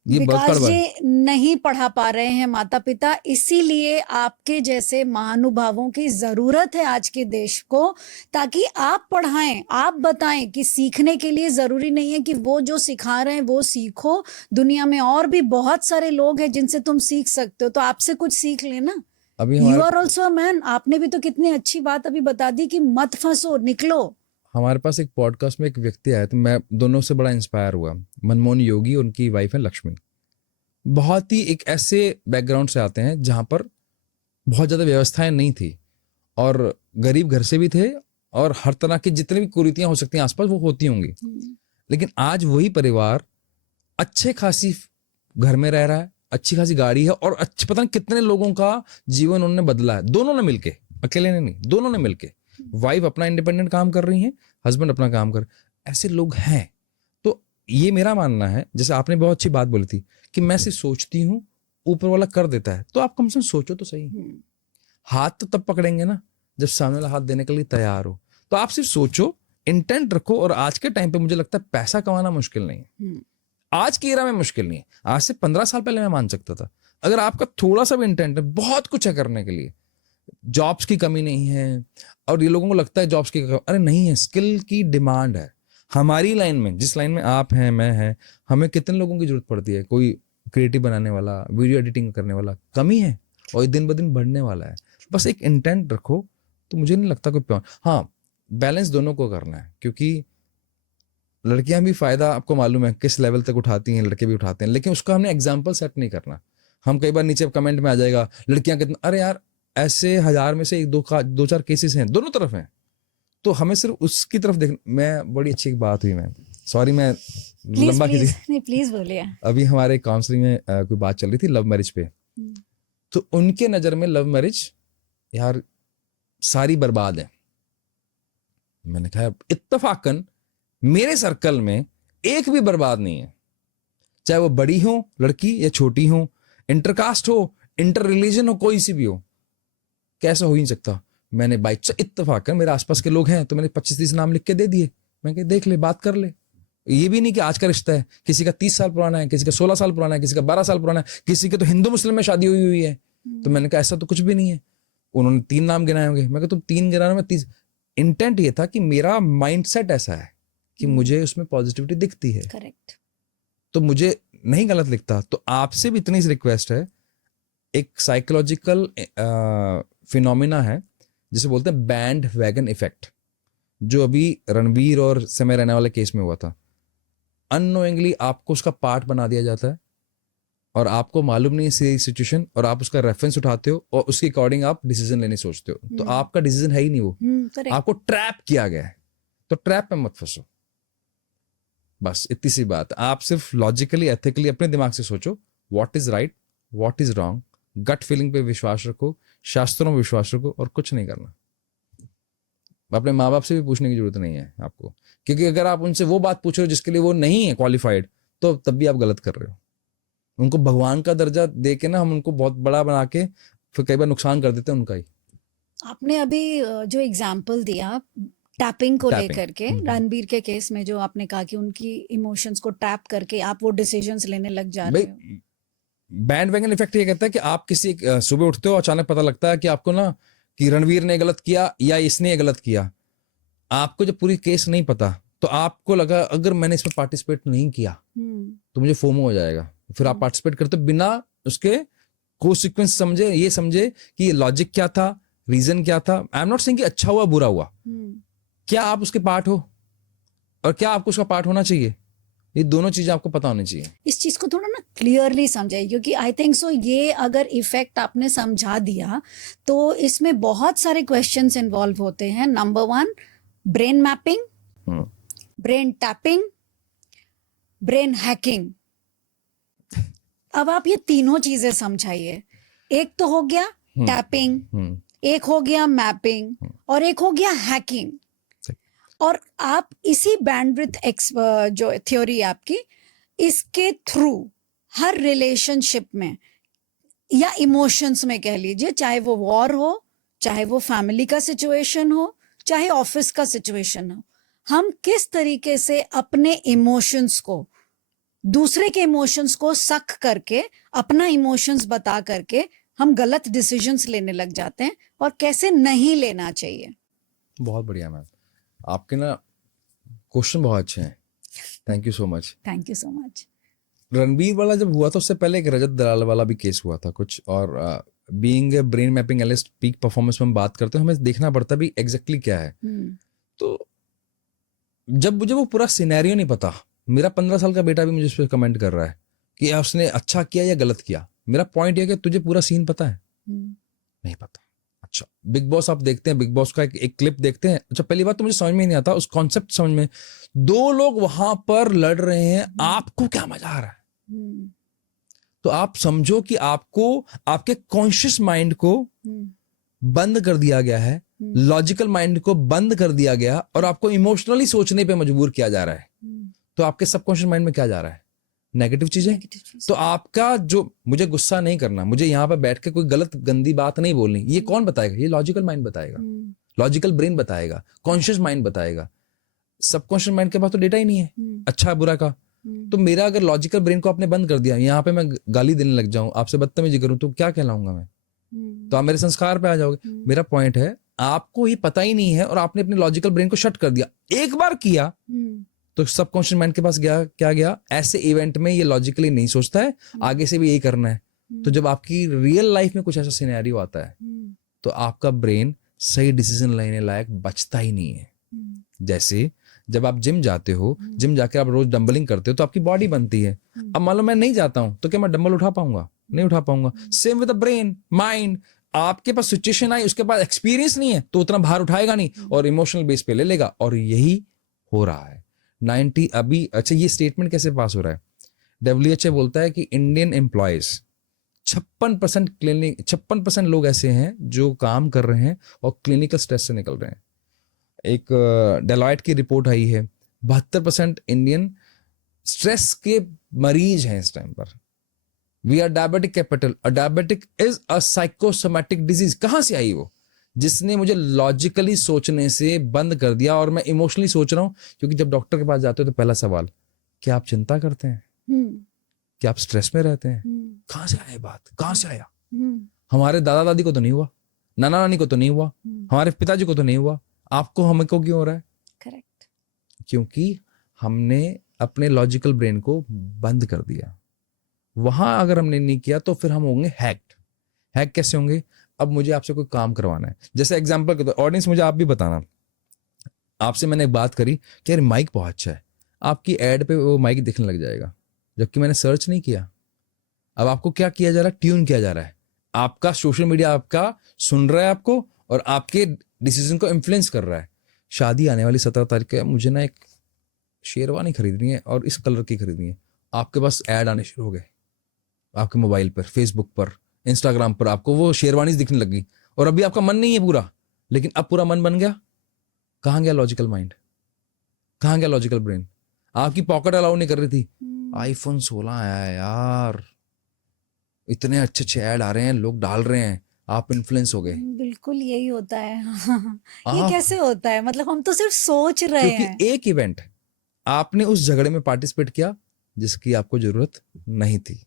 ये बहुत विकास कड़वा है। जी नहीं पढ़ा पा रहे हैं माता पिता, इसीलिए आपके जैसे महानुभावों की जरूरत है आज के देश को, ताकि आप पढ़ाएं, आप बताएं कि सीखने के लिए जरूरी नहीं है कि वो जो सिखा रहे हैं वो सीखो। दुनिया में और भी बहुत सारे लोग हैं जिनसे तुम सीख सकते हो, तो आपसे कुछ सीख लेना। अभी you are also a man. आपने भी तो कितनी अच्छी बात अभी बता दी कि मत फंसो, निकलो। हमारे पास एक पॉडकास्ट में एक व्यक्ति आया, तो मैं दोनों से बड़ा इंस्पायर हुआ, मनमोहन योगी, उनकी वाइफ है लक्ष्मी। बहुत ही एक ऐसे बैकग्राउंड से आते हैं जहां पर बहुत ज़्यादा व्यवस्थाएं नहीं थी, और गरीब घर से भी थे, और हर तरह की जितनी भी कुरीतियां हो सकती हैं आसपास वो होती होंगी। लेकिन आज वही परिवार अच्छे खासी घर में रह रहा है, अच्छी खासी गाड़ी है, और अच्छे पता नहीं कितने लोगों का जीवन उन्होंने बदला है, दोनों ने मिलके, अकेले ने नहीं, दोनों ने मिलके। वाइफ अपना इंडिपेंडेंट काम कर रही है, हस्बैंड अपना काम कर, ऐसे लोग हैं। तो ये मेरा मानना है, जैसे आपने बहुत अच्छी बात बोली थी कि मैं सिर्फ सोचती हूँ ऊपर वाला कर देता है, तो आप कम से कम सोचो तो सही। हाथ तो तब पकड़ेंगे ना जब सामने वाला हाथ देने के लिए तैयार हो। तो आप सिर्फ सोचो, इंटेंट रखो। और आज के टाइम पे मुझे लगता है पैसा कमाना मुश्किल नहीं है, आज की एरा में मुश्किल नहीं है। आज से 15 साल पहले मैं मान सकता था। अगर आपका थोड़ा सा भी इंटेंट है, बहुत कुछ है करने के लिए। जॉब्स की कमी नहीं है। और ये लोगों को लगता है जॉब्स की कमी, अरे नहीं है, स्किल की डिमांड है। हमारी लाइन में, जिस लाइन में आप हैं, मैं हैं, हमें कितने लोगों की जरूरत पड़ती है। कोई क्रिएटिव बनाने वाला, वीडियो एडिटिंग करने वाला, कमी है और ये दिन ब दिन बढ़ने वाला है। बस एक इंटेंट रखो तो मुझे नहीं लगता कोई हाँ, बैलेंस दोनों को करना है। क्योंकि लड़कियां भी फायदा आपको मालूम है किस लेवल तक उठाती हैं, लड़के भी उठाते हैं, लेकिन उसका हमने एग्जाम्पल सेट नहीं करना। हम कई बार नीचे कमेंट में आ जाएगा लड़कियां कितना, अरे यार ऐसे 1000 में से 1-2 4 केसेस हैं, दोनों तरफ हैं। तो हमें सिर्फ उसकी तरफ देख। मैं बड़ी अच्छी एक बात हुई, मैं सॉरी मैं लंबा खींच, नहीं प्लीज बोलिए। अभी हमारे काउंसलिंग में कोई बात चल रही थी लव मैरिज पे। तो उनके नजर में लव मैरिज यार सारी बर्बाद है। मैंने कहा इत्तफाकन मेरे सर्कल में एक भी बर्बाद नहीं है, चाहे वो बड़ी हो लड़की या छोटी हो, इंटरकास्ट हो, इंटर रिलीजन हो, कोई सी भी हो। कैसा हो ही नहीं सकता। मैंने बाई इत्तफाकन, मेरे आसपास के लोग हैं तो मैंने 25-30 नाम लिख के दे दिए। मैं कहा देख ले, बात कर ले। ये भी नहीं कि आज का रिश्ता है, किसी का 30 साल पुराना है, किसी का 16 साल पुराना है, किसी का 12 साल पुराना है, किसी के तो हिंदू मुस्लिम में शादी हुई हुई है। तो मैंने कहा ऐसा तो कुछ भी नहीं है। उन्होंने 3 नाम गिनाए होंगे। मैं कहा तुम 3 गिनाने में 30। इंटेंट ये था कि मेरा माइंडसेट ऐसा है कि मुझे उसमें पॉजिटिविटी दिखती है। करेक्ट। तो मुझे नहीं गलत लिखता। तो आपसे भी इतनी रिक्वेस्ट है, एक साइकोलॉजिकल फिनोमिना है जिसे बोलते हैं बैंड वैगन इफेक्ट, जो अभी रणवीर और समय रहने वाले केस में हुआ था। अननोइंगली आपको उसका पार्ट बना दिया जाता है और आपको मालूम नहीं है सिचुएशन, और आप उसका रेफरेंस उठाते हो और उसके अकॉर्डिंग आप डिसीजन लेने सोचते हो। तो आपका डिसीजन है ही नहीं वो, आपको ट्रैप किया गया है। तो ट्रैप में मत फंसो, बस इतनी सी बात। आप सिर्फ लॉजिकली एथिकली अपने दिमाग से सोचो what is right, what is wrong. Gut feeling पे विश्वास रखो, शास्त्रों में विश्वास रखो, और कुछ नहीं करना। अपने माँ बाप से भी पूछने की जरूरत नहीं है आपको, क्योंकि अगर आप उनसे वो बात पूछ रहे हो जिसके लिए वो नहीं है क्वालिफाइड, तो तब भी आप गलत कर रहे हो। उनको भगवान का दर्जा दे के ना हम उनको बहुत बड़ा बना के फिर कई बार नुकसान कर देते हैं उनका ही। आपने अभी जो एग्जाम्पल दिया टैपिंग को लेकर के, रणबीर के केस में जो आपने कहा कि उनकी इमोशंस को टैप करके आप वो डिसीजंस लेने लग जा रहे हो। बैंड वैगन इफेक्ट ये कहता है कि आप किसी सुबह उठते हो, अचानक पता लगता है कि आपको ना कि रणवीर ने गलत किया या इसने गलत किया। आपको जब पूरी केस नहीं पता तो आपको लगा अगर मैंने इसमें पार्टिसिपेट नहीं किया तो मुझे फोमो हो जाएगा। फिर आप पार्टिसिपेट करते बिना उसके कोसिक्वेंस समझे, ये समझे कि ये लॉजिक क्या था, रीजन क्या था। आई एम नॉट सेइंग कि अच्छा हुआ बुरा हुआ, क्या आप उसके पार्ट हो और क्या आपको उसका पार्ट होना चाहिए, ये दोनों चीजें आपको पता होनी चाहिए। इस चीज को थोड़ा ना क्लियरली समझाइए, क्योंकि आई थिंक सो ये अगर इफेक्ट आपने समझा दिया तो इसमें बहुत सारे क्वेश्चंस इन्वॉल्व होते हैं। Number 1 brain mapping, brain tapping, brain hacking. अब आप ये तीनों चीजें समझाइए। एक तो हो गया टैपिंग, एक हो गया मैपिंग, और एक हो गया हैकिंग। और आप इसी बैंडविड्थ जो थ्योरी है आपकी, इसके थ्रू हर रिलेशनशिप में या इमोशंस में कह लीजिए, चाहे वो वॉर हो, चाहे वो फैमिली का सिचुएशन हो, चाहे ऑफिस का सिचुएशन हो, हम किस तरीके से अपने इमोशंस को, दूसरे के इमोशंस को सक करके अपना इमोशंस बता करके हम गलत डिसीजंस लेने लग जाते हैं, और कैसे नहीं लेना चाहिए। बहुत बढ़िया मैम, आपके ना क्वेश्चन बहुत अच्छे हैं। Thank you so much. Thank you so much. Ranbir वाला जब हुआ था उससे पहले एक रजत दलाल वाला भी केस हुआ था कुछ, और being a brain mapping analyst peak performance में हम बात करते हैं, हमें देखना पड़ता है भी एग्जैक्टली क्या है। तो जब मुझे वो पूरा सिनेरियो नहीं पता, मेरा 15 साल का बेटा भी मुझे इस पर कमेंट कर रहा है कि उसने अच्छा किया या गलत किया। मेरा पॉइंट ये कि तुझे पूरा सीन पता है? नहीं पता। अच्छा, बिग बॉस आप देखते हैं, बिग बॉस का एक क्लिप देखते हैं। अच्छा, पहली बात तो मुझे समझ में नहीं आता उस कॉन्सेप्ट समझ में, 2 लोग वहां पर लड़ रहे हैं, आपको क्या मजा आ रहा है? तो आप समझो कि आपको आपके कॉन्शियस माइंड को बंद कर दिया गया है, लॉजिकल माइंड को बंद कर दिया गया, और आपको इमोशनली सोचने पे मजबूर किया जा रहा है। तो आपके सबकॉन्शियस माइंड में क्या जा रहा है? नेगेटिव चीजें। नेगेटिव चीज। तो आपका जो, मुझे गुस्सा नहीं करना, मुझे यहाँ पे बैठ के कोई गलत गंदी बात नहीं बोलनी, ये कौन बताएगा? ये लॉजिकल माइंड बताएगा, लॉजिकल ब्रेन बताएगा, कॉन्शियस माइंड बताएगा। सबकॉन्शियस माइंड के पास तो डेटा ही नहीं है अच्छा बुरा का। तो मेरा अगर लॉजिकल ब्रेन को आपने बंद कर दिया, यहाँ पे मैं गाली देने लग जाऊं, आपसे बदतमीजी करूं, तो क्या कहलाऊंगा मैं? तो आप मेरे संस्कार पे आ जाओगे। मेरा पॉइंट है, आपको ही पता ही नहीं है और आपने अपने लॉजिकल ब्रेन को शट कर दिया। एक बार किया तो सबकॉन्शियस माइंड के पास गया, क्या गया? ऐसे इवेंट में ये लॉजिकली नहीं सोचता है, आगे से भी यही करना है। तो जब आपकी रियल लाइफ में कुछ ऐसा सिनेरियो आता है तो आपका ब्रेन सही डिसीजन लेने लायक बचता ही नहीं है। जैसे जब आप जिम जाते हो, जिम जाके आप रोज डंबलिंग करते हो तो आपकी बॉडी बनती है। अब मान लो मैं नहीं जाता हूं तो क्या मैं डंबल उठा पाऊंगा? नहीं उठा पाऊंगा। Same with the brain, mind. आपके पास सिचुएशन आई, उसके बाद एक्सपीरियंस नहीं है तो उतना भार उठाएगा नहीं और इमोशनल बेस पे ले लेगा, और यही हो रहा है 90 अभी। अच्छा, ये स्टेटमेंट कैसे पास हो रहा है? WHO बोलता है कि इंडियन एम्प्लॉयज 56% लोग ऐसे हैं जो काम कर रहे हैं और क्लिनिकल स्ट्रेस से निकल रहे हैं। एक डेलॉयट की रिपोर्ट आई है, 72% इंडियन स्ट्रेस के मरीज हैं इस टाइम पर। We are diabetic capital. Diabetic is a psychosomatic disease. कहां से आई वो? जिसने मुझे लॉजिकली सोचने से बंद कर दिया और मैं इमोशनली सोच रहा हूं। क्योंकि जब डॉक्टर के पास जाते हो तो पहला सवाल, क्या आप चिंता करते हैं? क्या आप स्ट्रेस में रहते हैं? कहां से आया बात? कहां से आया? हमारे दादा दादी को तो नहीं हुआ, नाना नानी को तो नहीं हुआ, हमारे पिताजी को तो नहीं हुआ, आपको हमको क्यों हो रहा है? करेक्ट। क्योंकि हमने अपने लॉजिकल ब्रेन को बंद कर दिया। वहां अगर हमने नहीं किया तो फिर हम होंगे हैक्ड। हैक कैसे होंगे? अब मुझे आपसे कोई काम करवाना है, जैसे एग्जांपल के तो ऑडियंस मुझे आप भी बताना, आपसे मैंने एक बात करी कि यार माइक बहुत अच्छा है, आपकी एड पे वो माइक दिखने लग जाएगा, जबकि मैंने सर्च नहीं किया। अब आपको क्या किया जा रहा है? ट्यून किया जा रहा है। आपका सोशल मीडिया आपका सुन रहा है आपको और आपके डिसीजन को इन्फ्लुएंस कर रहा है। शादी आने वाली 17 तारीख है, मुझे ना एक शेरवानी खरीदनी है और इस कलर की खरीदनी है। आपके पास ऐड आने शुरू हो गए आपके मोबाइल पर, फेसबुक पर, इंस्टाग्राम पर, आपको वो शेरवानी दिखने लगी और अभी आपका मन नहीं है पूरा, लेकिन अब पूरा मन बन गया। कहां गया लॉजिकल माइंड? कहां गया लॉजिकल ब्रेन? आपकी पॉकेट अलाउ नहीं कर रही थी। iPhone 16 आया है यार, इतने अच्छे अच्छे ऐड आ रहे हैं, लोग डाल रहे हैं, आप इन्फ्लुएंस हो गए। बिल्कुल यही होता है। ये आप, कैसे होता है? मतलब हम तो सिर्फ सोच रहे हैं। क्योंकि एक इवेंट आपने उस झगड़े में पार्टिसिपेट किया जिसकी आपको जरूरत नहीं थी।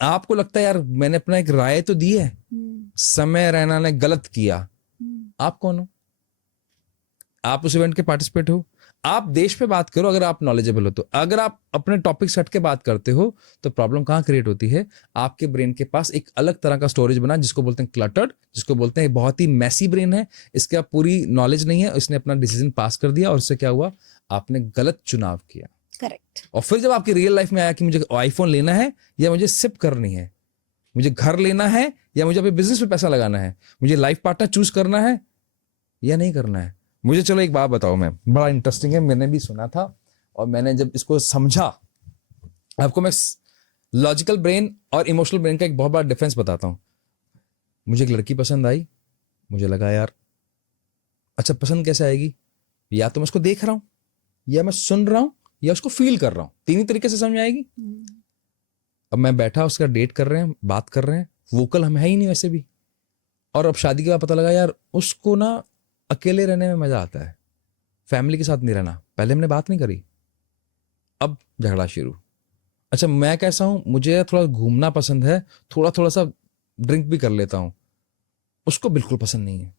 आपको लगता है यार मैंने अपना एक राय तो दी है, समय रैना ने गलत किया। आप कौन हो? आप उस इवेंट के पार्टिसिपेट हो। आप देश पे बात करो अगर आप नॉलेजेबल हो तो। अगर आप अपने टॉपिक हट के बात करते हो तो प्रॉब्लम कहां क्रिएट होती है? आपके ब्रेन के पास एक अलग तरह का स्टोरेज बना जिसको बोलते हैं क्लटर्ड, जिसको बोलते हैं बहुत ही मैसी ब्रेन है, इसका पूरी नॉलेज नहीं है, इसने अपना डिसीजन पास कर दिया और उससे क्या हुआ? आपने गलत चुनाव किया। करेक्ट। और फिर जब आपकी रियल लाइफ में आया कि मुझे आईफोन लेना है या मुझे सिप करनी है, मुझे घर लेना है या मुझे अपने बिजनेस में पैसा लगाना है, मुझे लाइफ पार्टनर चूज करना है या नहीं करना है। मुझे चलो एक बात बताओ, मैं बड़ा इंटरेस्टिंग है, मैंने भी सुना था और मैंने जब इसको समझा, आपको मैं लॉजिकल ब्रेन और इमोशनल ब्रेन का एक बहुत बड़ा डिफरेंस बताता हूं। मुझे एक लड़की पसंद आई, मुझे लगा यार अच्छा पसंद कैसे आएगी? या तो मैं उसको देख रहा हूं, या मैं सुन रहा हूं, या उसको फील कर रहा हूं। तीन ही तरीके से समझ आएगी। अब मैं बैठा, उसका डेट कर रहे हैं, बात कर रहे हैं, वोकल हम है ही नहीं वैसे भी। और अब शादी के बाद पता लगा यार उसको ना अकेले रहने में मजा आता है, फैमिली के साथ नहीं रहना। पहले हमने बात नहीं करी, अब झगड़ा शुरू। अच्छा मैं कैसा हूं? मुझे थोड़ा घूमना पसंद है, थोड़ा थोड़ा सा ड्रिंक भी कर लेता हूं, उसको बिल्कुल पसंद नहीं है।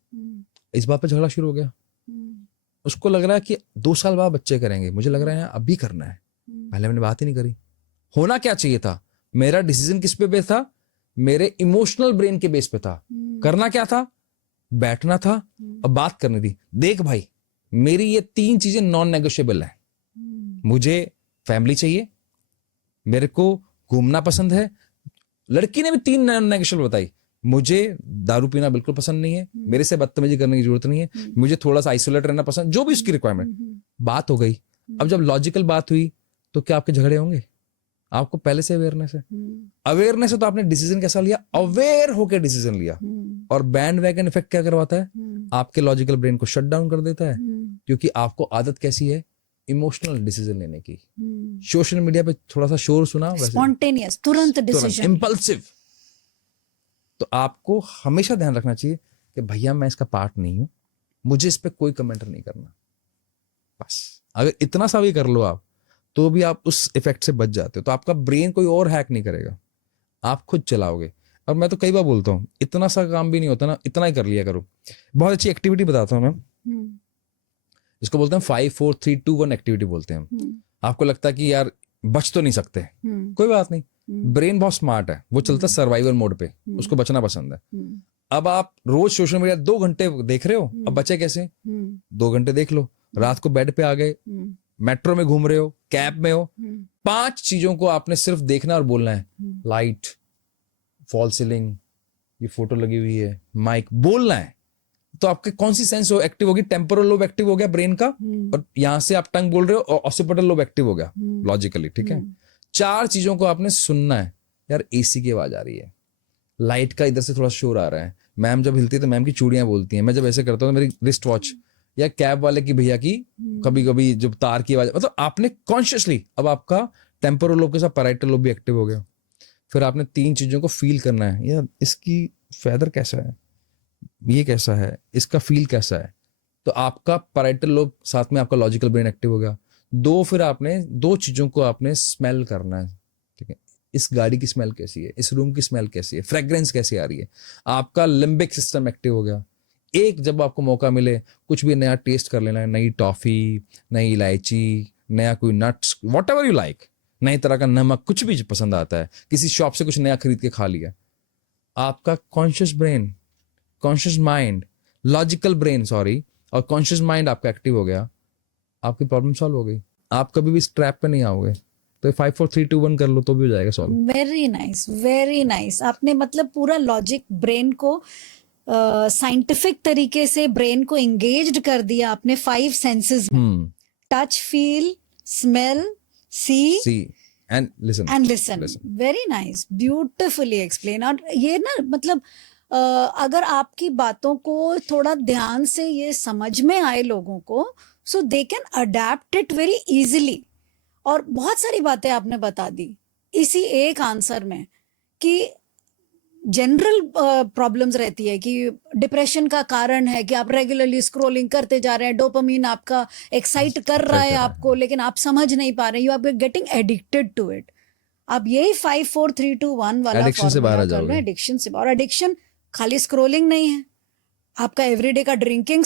इस बात पे झगड़ा शुरू हो गया। उसको लग रहा है कि 2 साल बाद बच्चे करेंगे, मुझे लग रहा है अभी करना है, पहले हमने बात ही नहीं करी। होना क्या चाहिए था? मेरा डिसीजन किस पे बेस था? मेरे इमोशनल ब्रेन के बेस पे था। करना क्या था? बैठना था और बात करनी थी। देख भाई, मेरी ये 3 चीजें नॉन नेगोशिएबल है। मुझे फैमिली चाहिए, मेरे को घूमना पसंद है, लड़की ने भी 3 नॉन नेगोशिएबल बताई। मुझे दारू पीना बिल्कुल पसंद नहीं है, मेरे से बदतमीजी करने की जरूरत नहीं है, मुझे थोड़ा सा आइसोलेट रहना पसंद, जो भी उसकी रिक्वायरमेंट। बात हो गई। अब जब लॉजिकल बात हुई तो क्या आपके झगड़े होंगे? आपको पहले से अवेयरनेस है। अवेयरनेस है तो आपने डिसीजन कैसा लिया? अवेयर होकर डिसीजन लिया। और बैंड वैगन इफेक्ट क्या करवाता है? आपके लॉजिकल ब्रेन को शट डाउन कर देता है। क्योंकि आपको आदत कैसी है? इमोशनल डिसीजन लेने की। सोशल मीडिया पे थोड़ा सा शोर सुना, वैसे स्पॉन्टेनियस, तुरंत डिसीजन, इम्पल्सिव। तो आपको हमेशा ध्यान रखना चाहिए कि भैया मैं इसका पार्ट नहीं हूं, मुझे इस पे कोई कमेंट नहीं करना। बस अगर इतना सा भी कर लो आप, तो भी आप उस इफेक्ट से बच जाते हो। तो आपका ब्रेन कोई और हैक नहीं करेगा, आप खुद चलाओगे। और मैं तो कई बार बोलता हूँ, इतना सा काम भी नहीं होता ना, इतना ही कर लिया करो। बहुत अच्छी एक्टिविटी बताता हूँ मैं, इसको बोलते हैं 5 4 3 2 1 एक्टिविटी बोलते हैं हम। आपको लगता है कि यार बच तो नहीं सकते, कोई बात नहीं, ब्रेन बहुत स्मार्ट है, वो चलता है सर्वाइवल मोड पे, उसको बचना पसंद है। अब आप रोज सोशल मीडिया 2 घंटे देख रहे हो, अब बचे कैसे? 2 घंटे देख लो, रात को बेड पे आ गए, मेट्रो में घूम रहे हो, कैब में हो, 5 चीजों को आपने सिर्फ देखना और बोलना है। लाइट, फॉल सीलिंग, ये फोटो लगी हुई है, माइक, बोलना है। तो आपके कौन सी सेंस हो एक्टिव होगी? टेम्पोरल लोब एक्टिव हो गया ब्रेन का, और यहां से आप टंग बोल रहे हो, और ऑसिपिटल लोब एक्टिव हो गया लॉजिकली, ठीक है। 4 चीजों को आपने सुनना है। यार एसी की आवाज आ रही है, लाइट का इधर से थोड़ा शोर आ रहा है, मैम जब हिलती है तो मैम की चूड़ियां बोलती हैं, मैं जब ऐसे करता हूँ तो मेरी रिस्ट वॉच, या कैब वाले की भैया की कभी कभी जब तार की आवाज, मतलब आपने कॉन्शियसली, अब आपका टेम्पोरल लोब के साथ पैराइटल लोब भी एक्टिव हो गया। फिर आपने 3 चीजों को फील करना है। यार इसकी फेदर कैसा है, ये कैसा है, इसका फील कैसा है। तो आपका पैराइटल लोब साथ में आपका लॉजिकल ब्रेन एक्टिव हो गया। 2, फिर आपने 2 चीजों को आपने स्मेल करना है, ठीक है। इस गाड़ी की स्मेल कैसी है, इस रूम की स्मेल कैसी है, फ्रेग्रेंस कैसी आ रही है, आपका लिम्बिक सिस्टम एक्टिव हो गया। एक जब आपको मौका मिले कुछ भी नया टेस्ट कर लेना है, नई टॉफी, नई इलायची, नया कोई nuts, what ever you like, नई तरह का नमक, कुछ भी पसंद आता है, किसी शॉप से कुछ नया खरीद के खा लिया। आपका conscious brain, conscious mind, logical brain sorry, और कॉन्शियस माइंड आपका एक्टिव हो गया, आपकी प्रॉब्लम सॉल्व हो गई। आप कभी भी इस ट्रैप पे नहीं आओगे। तो 5 4 3 2 1 कर लो तो भी हो जाएगा solve. Very nice, very nice. आपने मतलब पूरा लॉजिक ब्रेन को साइंटिफिक तरीके से ब्रेन को एंगेज्ड कर दिया आपने 5 सेंसेस में। Touch, feel, smell, see and listen, and listen. Very nice, beautifully explain. और ये ना मतलब अगर आपकी बातों को थोड़ा ध्यान से ये समझ में आए लोगों को, so they can adapt it very easily. और बहुत सारी बातें आपने बता दी इसी एक आंसर में, कि जनरल प्रॉब्लम्स रहती है कि डिप्रेशन का कारण है कि आप रेगुलरली स्क्रॉलिंग करते जा रहे हैं, डोपामीन आपका एक्साइट कर रहा है आपको, लेकिन आप समझ नहीं पा रहे, you are getting addicted to it. आप यही 5 4 3 2 1 वाला एडिक्शन से बाहर आ कर रहे जाओगे। हैं, एडिक्शन से। और एडिक्शन खाली स्क्रॉलिंग नहीं है, आपका एवरीडे का ड्रिंकिंग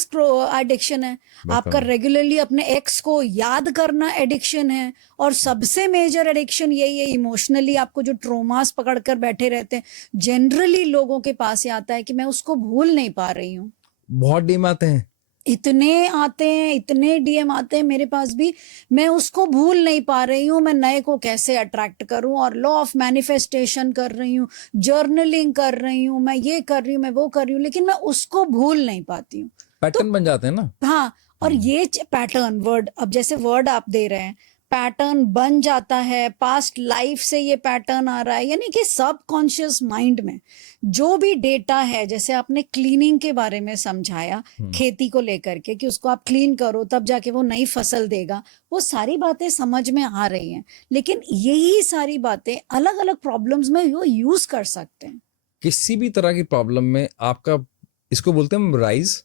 एडिक्शन है, आपका रेगुलरली अपने एक्स को याद करना एडिक्शन है, और सबसे मेजर एडिक्शन यही है इमोशनली आपको जो ट्रोमास पकड़ कर बैठे रहते हैं। जनरली लोगों के पास ये आता है कि मैं उसको भूल नहीं पा रही हूँ। बहुत डीम आते हैं, इतने आते हैं, इतने डीएम आते हैं मेरे पास भी, मैं उसको भूल नहीं पा रही हूँ, मैं नए को कैसे अट्रैक्ट करूँ, और लॉ ऑफ मैनिफेस्टेशन कर रही हूँ, जर्नलिंग कर रही हूँ, मैं ये कर रही हूँ, मैं वो कर रही हूँ, लेकिन मैं उसको भूल नहीं पाती हूँ। पैटर्न बन जाते हैं ना। हाँ, और ये पैटर्न वर्ड, अब जैसे वर्ड आप दे रहे हैं, पैटर्न बन जाता है, पास्ट लाइफ से ये पैटर्न आ रहा है, यानी कि सबकॉन्शियस माइंड में जो भी डेटा है, जैसे आपने क्लीनिंग के बारे में समझाया खेती को लेकर के, कि उसको आप क्लीन करो तब जाके वो नई फसल देगा, वो सारी बातें समझ में आ रही हैं, लेकिन यही सारी बातें अलग अलग प्रॉब्लम्स में वो यूज कर सकते हैं। किसी भी तरह की प्रॉब्लम में आपका, इसको बोलते हैं राइज,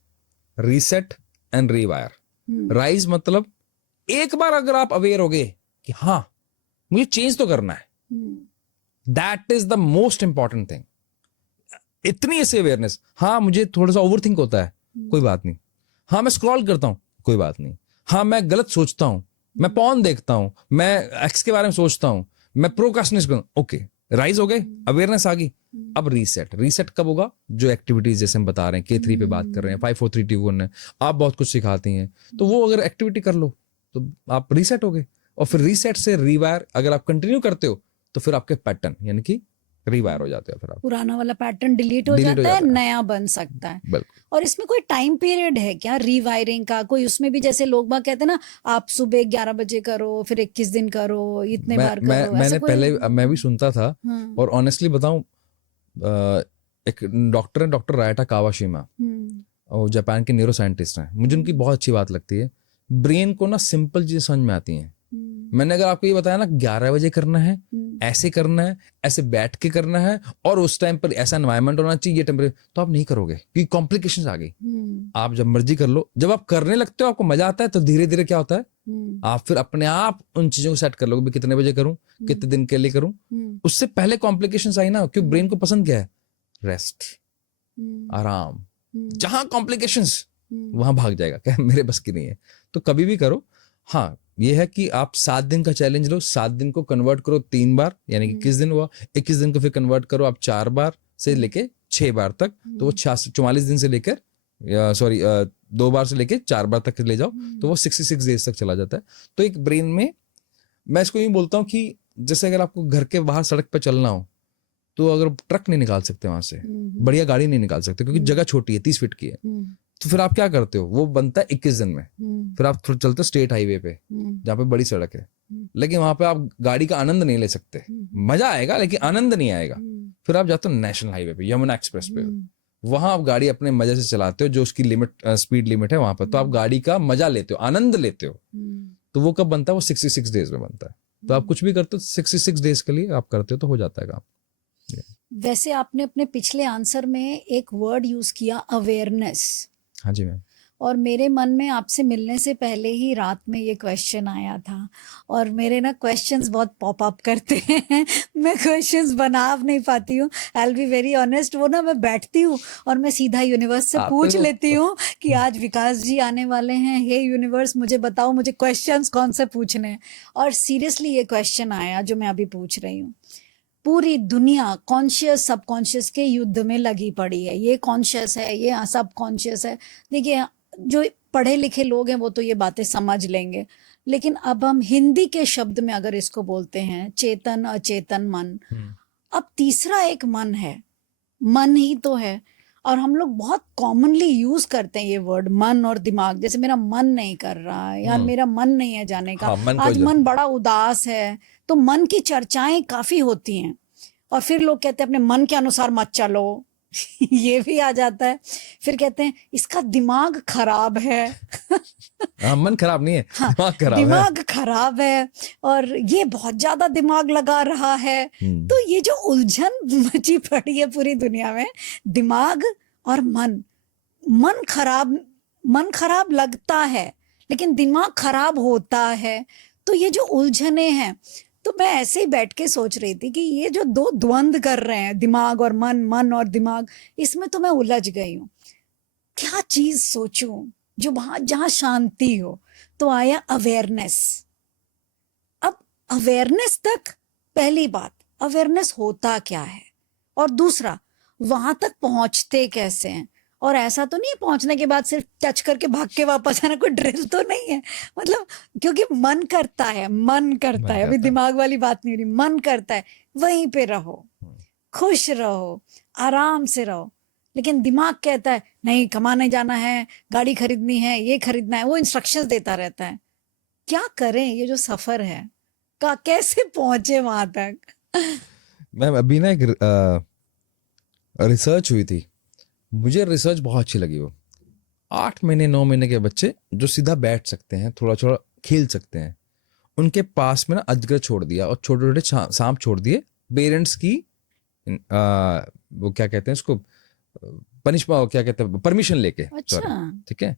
रीसेट एंड रीवायर। राइज मतलब एक बार अगर आप अवेयर हो गए कि हाँ मुझे चेंज तो करना है, that is the most important thing. इतनी ऐसी अवेयरनेस, हाँ मुझे थोड़ा सा ओवर थिंक होता है, कोई बात नहीं, हाँ मैं स्क्रॉल करता हूं, कोई बात नहीं, हाँ मैं गलत सोचता हूं, मैं पॉर्न देखता हूं, मैं एक्स के बारे में सोचता हूं, मैं प्रोक्रास्टिनेट करता हूं, ओके राइज हो गए, अवेयरनेस आ गई। अब रीसेट कब होगा? जो एक्टिविटीज जैसे हम बता रहे हैं, K3 पे बात कर रहे हैं, 5 4 3 2 1 है, आप बहुत कुछ सिखाती हैं, तो वो अगर एक्टिविटी कर लो तो आप रीसेट हो गए। और फिर रीसेट से रीवायर अगर आप कंटिन्यू करते हो तो फिर आपके पैटर्न यानी कि रिवायर हो जाते हैं, फिर आप पुराना वाला पैटर्न डिलीट हो जाता है, नया बन सकता है। बिल्कुल। और इसमें कोई टाइम पीरियड है क्या रीवायरिंग का? कोई उसमें भी जैसे लोग बाग कहते हैं ना, आप सुबह 11 बजे करो, फिर 21 दिन करो, इतने बार करो, मैंने पहले मैं भी सुनता था, और ऑनेस्टली बताऊं, एक डॉक्टर है, डॉक्टर रायटा कावाशिमा, और जापान के न्यूरो साइंटिस्ट हैं, मुझे उनकी बहुत अच्छी बात लगती है ब्रेन को ना सिंपल चीजें समझ में आती हैं। मैंने अगर आपको ये बताया ना 11 बजे करना है, ऐसे करना है, ऐसे बैठ के करना है और उस टाइम पर ऐसा एनवायरनमेंट होना चाहिए, ये टेम्परेचर, तो आप नहीं करोगे क्योंकि कॉम्प्लिकेशंस आ गई। आप जब मर्जी कर लो, जब आप करने लगते हो आपको मजा आता है तो धीरे धीरे क्या होता है, आप फिर अपने आप उन चीजों को सेट कर लोगे, कितने बजे करूं, कितने दिन के लिए करूं। उससे पहले कॉम्प्लिकेशंस आई ना, क्योंकि ब्रेन को पसंद क्या है, रेस्ट, आराम। जहां कॉम्प्लिकेशंस वहां भाग जाएगा, क्या मेरे बस की नहीं है। तो कभी भी करो। हाँ, ये है कि आप 7 दिन का चैलेंज लो, 7 दिन को कन्वर्ट करो 3 बार, यानी कि 21 दिन हुआ, 21 दिन को फिर कन्वर्ट करो आप 4 बार से लेके 6 बार तक, तो वो 44 दिन से लेकर 2 बार से लेके 4 बार तक ले जाओ, तो वो 66 डेज तक चला जाता है। तो एक ब्रेन में, मैं इसको यूं बोलता हूँ कि जैसे अगर आपको घर के बाहर सड़क पर चलना हो, तो अगर ट्रक नहीं निकाल सकते वहां से, बढ़िया गाड़ी नहीं निकाल सकते क्योंकि जगह छोटी है, 30 फीट की है, तो फिर आप क्या करते हो, वो बनता है 21 दिन में। फिर आप थोड़ा चलते हो स्टेट हाईवे पे जहाँ पे बड़ी सड़क है, लेकिन वहां पे आप गाड़ी का आनंद नहीं ले सकते। मजा आएगा लेकिन आनंद नहीं आएगा। फिर आप जाते हो नेशनल हाईवे पे, यमुना एक्सप्रेस पे, वहां आप गाड़ी अपने मजे से चलाते हो, जो उसकी लिमिट स्पीड लिमिट है वहां पर, तो आप गाड़ी का मजा लेते हो, आनंद लेते हो। तो वो कब बनता है, वो 66 डेज में बनता है। तो आप कुछ भी करते हो 66 डेज के लिए आप करते हो तो हो जाता है काम। वैसे आपने अपने पिछले आंसर में एक वर्ड यूज किया, अवेयरनेस। हाँ जी मैम। और मेरे मन में आपसे मिलने से पहले ही रात में ये क्वेश्चन आया था, और मेरे ना क्वेश्चंस बहुत पॉप अप करते हैं मैं क्वेश्चंस बना नहीं पाती हूँ, I will be very honest. वो ना मैं बैठती हूँ और मैं सीधा यूनिवर्स से पूछ लेती हूँ कि आज विकास जी आने वाले हैं, हे यूनिवर्स मुझे बताओ मुझे क्वेश्चंस कौन से पूछने हैं। और सीरियसली ये क्वेश्चन आया जो मैं अभी पूछ रही हूँ। पूरी दुनिया कॉन्शियस सबकॉन्शियस के युद्ध में लगी पड़ी है, ये कॉन्शियस है, ये सब कॉन्शियस है। देखिए, जो पढ़े लिखे लोग हैं वो तो ये बातें समझ लेंगे, लेकिन अब हम हिंदी के शब्द में अगर इसको बोलते हैं, चेतन अचेतन मन, अब तीसरा एक मन है, मन ही तो है। और हम लोग बहुत कॉमनली यूज करते हैं ये वर्ड मन और दिमाग, जैसे मेरा मन नहीं कर रहा है यार, मेरा मन नहीं है जाने का, आज मन बड़ा उदास है, तो मन की चर्चाएं काफी होती हैं। और फिर लोग कहते हैं अपने मन के अनुसार मत चलो ये भी आ जाता है। फिर कहते हैं इसका दिमाग खराब है मन खराब नहीं है, हाँ, दिमाग खराब है और ये बहुत ज्यादा दिमाग लगा रहा है। तो ये जो उलझन मची पड़ी है पूरी दुनिया में, दिमाग और मन खराब लगता है लेकिन दिमाग खराब होता है। तो ये जो उलझने हैं, तो मैं ऐसे ही बैठ के सोच रही थी कि ये जो दो द्वंद्व कर रहे हैं, दिमाग और मन और दिमाग, इसमें तो मैं उलझ गई हूँ। क्या चीज सोचूं जो वहां जहां शांति हो। तो आया अवेयरनेस। अब अवेयरनेस तक, पहली बात अवेयरनेस होता क्या है, और दूसरा वहां तक पहुंचते कैसे हैं। और ऐसा तो नहीं है पहुंचने के बाद सिर्फ टच करके भाग के वापस आना, कोई ड्रिल तो नहीं है। मतलब क्योंकि मन करता है अभी दिमाग वाली बात नहीं हो रही, मन करता है, वहीं पे रहो, खुश रहो, आराम से रहो। लेकिन दिमाग कहता है नहीं, कमाने जाना है, गाड़ी खरीदनी है, ये खरीदना है, वो इंस्ट्रक्शंस देता रहता है। क्या करें, ये जो सफर है का कैसे पहुंचे वहां तक। मैम अभी ना एक रिसर्च हुई थी, मुझे रिसर्च बहुत अच्छी लगी। वो 8 महीने 9 महीने के बच्चे जो सीधा बैठ सकते हैं, थोड़ा थोड़ा खेल सकते हैं, उनके पास में ना अजगर छोड़ दिया और छोटे छोटे सांप छोड़ दिए, पेरेंट्स की वो क्या कहते हैं उसको, क्या कहते हैं, परमिशन लेके। अच्छा। ठीक है,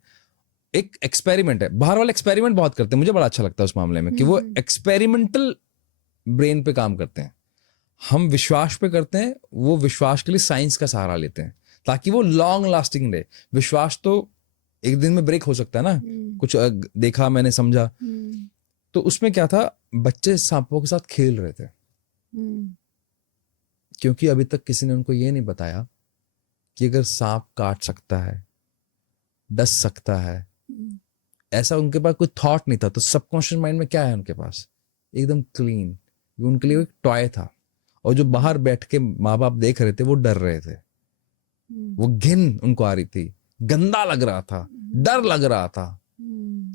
एक एक्सपेरिमेंट है, बाहर वाले एक्सपेरिमेंट बहुत करते हैं, मुझे बड़ा अच्छा लगता है उस मामले में कि वो एक्सपेरिमेंटल ब्रेन पे काम करते हैं। हम विश्वास पे करते हैं, वो विश्वास के लिए साइंस का सहारा लेते हैं ताकि वो लॉन्ग लास्टिंग रहे। विश्वास तो एक दिन में ब्रेक हो सकता है ना, कुछ देखा मैंने समझा। तो उसमें क्या था, बच्चे सांपों के साथ खेल रहे थे, क्योंकि अभी तक किसी ने उनको ये नहीं बताया कि अगर सांप काट सकता है, डस सकता है, ऐसा उनके पास कोई थॉट नहीं था। तो सबकॉन्शियस माइंड में क्या है उनके पास, एकदम क्लीन, उनके लिए एक टॉय था। और जो बाहर बैठ के माँ बाप देख रहे थे वो डर रहे थे, वो घिन उनको आ रही थी, गंदा लग रहा था, डर लग रहा था।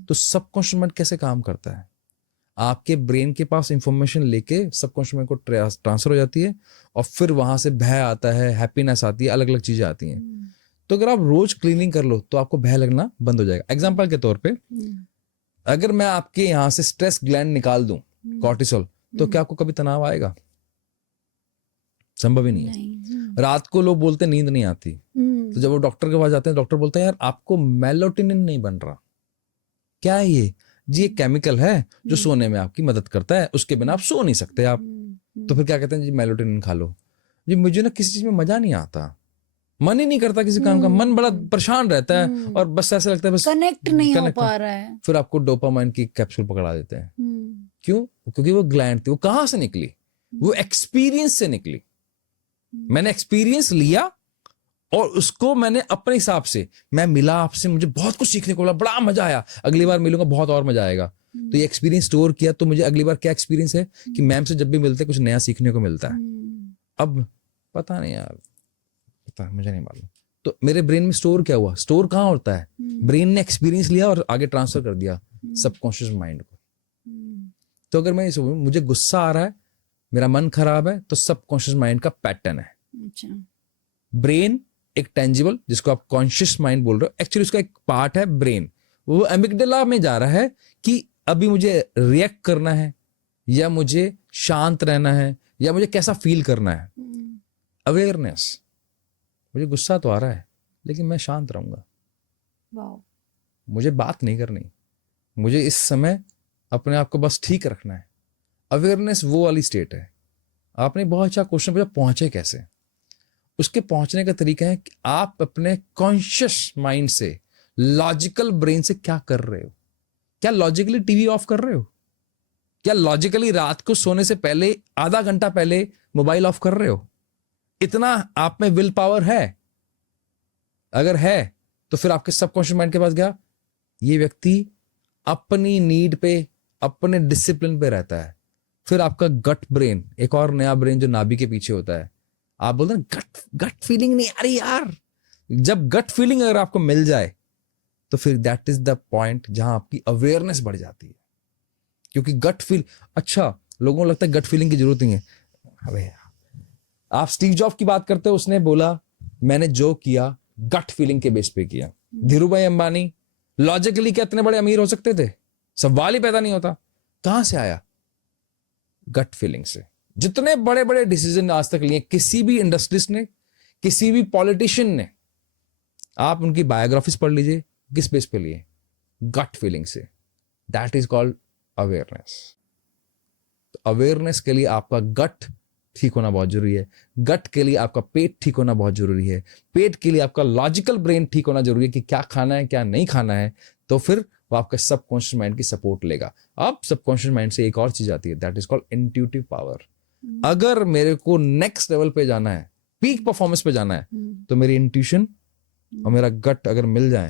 तो सबकॉन्शियस माइंड कैसे काम करता है, आपके ब्रेन के पास इंफॉर्मेशन लेके सबकॉन्शियस माइंड को ट्रांसफर हो जाती है और फिर वहां से भय आता है, हैप्पीनेस आती है, अलग अलग चीजें आती हैं। तो अगर आप रोज क्लीनिंग कर लो तो आपको भय लगना बंद हो जाएगा। एग्जाम्पल के तौर पे अगर मैं आपके यहाँ से स्ट्रेस ग्लैंड निकाल दूं, कॉर्टिसोल, तो क्या आपको कभी तनाव आएगा? संभव ही नहीं है। नहीं। रात को लोग बोलते नींद नहीं आती, तो जब वो डॉक्टर के पास जाते हैं, डॉक्टर बोलते हैं यार आपको मेलाटोनिन नहीं बन रहा। क्या है ये? जी एक केमिकल है जो सोने में आपकी मदद करता है, उसके बिना आप सो नहीं सकते आप। तो फिर क्या कहते हैं जी मेलाटोनिन खा लो। जी मुझे ना किसी चीज में मजा नहीं आता, मन ही नहीं करता किसी काम का, मन बड़ा परेशान रहता है और बस ऐसा लगता है बस कनेक्ट नहीं हो connect पा रहा है। फिर आपको डोपामाइन की कैप्सूल पकड़ा देते हैं। क्यों? क्योंकि वो ग्लैंड थी, वो कहाँ से निकली? वो एक्सपीरियंस से निकली। मैंने एक्सपीरियंस लिया और उसको मैंने अपने हिसाब से, मैं मिला आपसे, मुझे बहुत कुछ सीखने को मिला, बड़ा मजा आया, अगली बार मिलूंगा बहुत और मजा आएगा। तो ये एक्सपीरियंस स्टोर किया, तो मुझे अगली बार क्या एक्सपीरियंस है कि मैम से जब भी मिलते कुछ नया सीखने को मिलता है। अब पता नहीं यार, पता मुझे नहीं मालूम। तो मेरे ब्रेन में स्टोर क्या हुआ? स्टोर कहाँ होता है? ब्रेन ने एक्सपीरियंस लिया और आगे ट्रांसफर कर दिया सबकॉन्शियस माइंड को। तो अगर मैं मुझे गुस्सा आ रहा है, मेरा मन खराब है, तो सबकॉन्शियस माइंड का पैटर्न है। अच्छा। ब्रेन एक टेंजिबल, जिसको आप कॉन्शियस माइंड बोल रहे हो, एक्चुअली उसका एक पार्ट है ब्रेन। वो एमिगडाला में जा रहा है कि अभी मुझे रिएक्ट करना है या मुझे शांत रहना है या मुझे कैसा फील करना है। अवेयरनेस, मुझे गुस्सा तो आ रहा है लेकिन मैं शांत रहूंगा, मुझे बात नहीं करनी, मुझे इस समय अपने आप को बस ठीक रखना है। अवेयरनेस वो वाली स्टेट है। आपने बहुत अच्छा क्वेश्चन पूछा, पहुंचे कैसे? उसके पहुंचने का तरीका है कि आप अपने कॉन्शियस माइंड से, लॉजिकल ब्रेन से क्या कर रहे हो। क्या लॉजिकली टीवी ऑफ कर रहे हो? क्या लॉजिकली रात को सोने से पहले आधा घंटा पहले मोबाइल ऑफ कर रहे हो? इतना आप में विल पावर है? अगर है तो फिर आपके सबकॉन्शियस माइंड के पास गया, ये व्यक्ति अपनी नीड पे, अपने डिसिप्लिन पे रहता है। फिर आपका गट ब्रेन, एक और नया ब्रेन जो नाभि के पीछे होता है, आप बोलते हैं गट फीलिंग नहीं आ रही यार। जब गट फीलिंग अगर आपको मिल जाए तो फिर दैट इज द पॉइंट जहां आपकी अवेयरनेस बढ़ जाती है। क्योंकि गट फील, अच्छा लोगों को लगता है गट फीलिंग की जरूरत नहीं है। अबे आप स्टीव जॉब की बात करते हो, उसने बोला मैंने जो किया गट फीलिंग के बेस पे किया। धीरू भाई अंबानी लॉजिकली क्या इतने बड़े अमीर हो सकते थे? सवाल ही पैदा नहीं होता। कहां से आया? गट फीलिंग से। जितने बड़े बड़े डिसीजन आज तक लिए किसी भी इंडस्ट्रिस्ट ने, किसी भी पॉलिटिशियन ने, आप उनकी बायोग्राफीज पढ़ लीजिए, किस बेस पे लिए? गट फीलिंग से। That is called awareness. तो अवेयरनेस के लिए आपका गट ठीक होना बहुत जरूरी है। गट के लिए आपका पेट ठीक होना बहुत जरूरी है। पेट के लिए आपका लॉजिकल ब्रेन ठीक होना जरूरी है कि क्या खाना है क्या नहीं खाना है। तो फिर वो आपका सबकॉन्शियस माइंड की सपोर्ट लेगा। अब सबकॉन्शियस माइंड से एक और चीज आती है, that is called intuitive power. अगर मेरे को नेक्स्ट लेवल पे जाना है, पीक परफॉर्मेंस पे जाना है, तो मेरी इंट्यूशन और मेरा गट अगर मिल जाए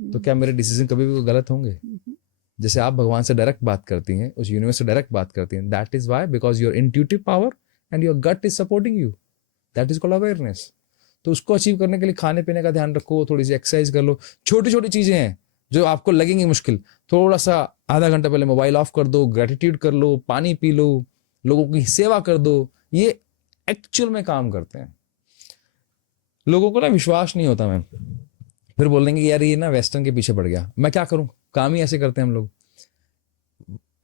तो क्या मेरे डिसीजन कभी भी गलत होंगे? जैसे आप भगवान से डायरेक्ट बात करती हैं, उस यूनिवर्स से डायरेक्ट बात करती हैं, that is why, because your intuitive power and your gut is supporting you. That is called awareness. तो उसको अचीव करने के लिए खाने पीने का ध्यान रखो, थोड़ी सी एक्सरसाइज कर लो। छोटी छोटी चीजें हैं जो आपको लगेंगी मुश्किल, थोड़ा सा आधा घंटा पहले मोबाइल ऑफ कर दो, ग्रेटिट्यूड कर लो, पानी पी लो, लोगों की सेवा कर दो। ये एक्चुअल में काम करते हैं। लोगों को ना विश्वास नहीं होता मैम, फिर बोल देंगे यार ये ना वेस्टर्न के पीछे पड़ गया, मैं क्या करूं, काम ही ऐसे करते हैं हम लोग।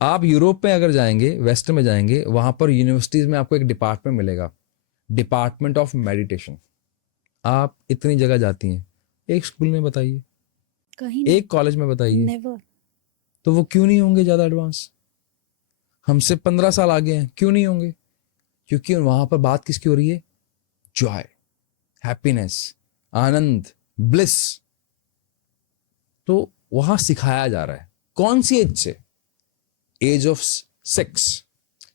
आप यूरोप में अगर जाएंगे, वेस्ट में जाएंगे, वहां पर यूनिवर्सिटीज में आपको एक डिपार्टमेंट मिलेगा, डिपार्टमेंट ऑफ मेडिटेशन। आप इतनी जगह जाती हैं, एक स्कूल में बताइए, कहीं एक कॉलेज में बताइए, नेवर। तो वो क्यों नहीं होंगे ज्यादा एडवांस? हमसे 15 साल आगे हैं, क्यों नहीं होंगे? क्योंकि वहां पर बात किसकी हो रही है? जॉय, हैप्पीनेस, आनंद, ब्लिस। तो वहां सिखाया जा रहा है। कौन सी एज से? Age of 6।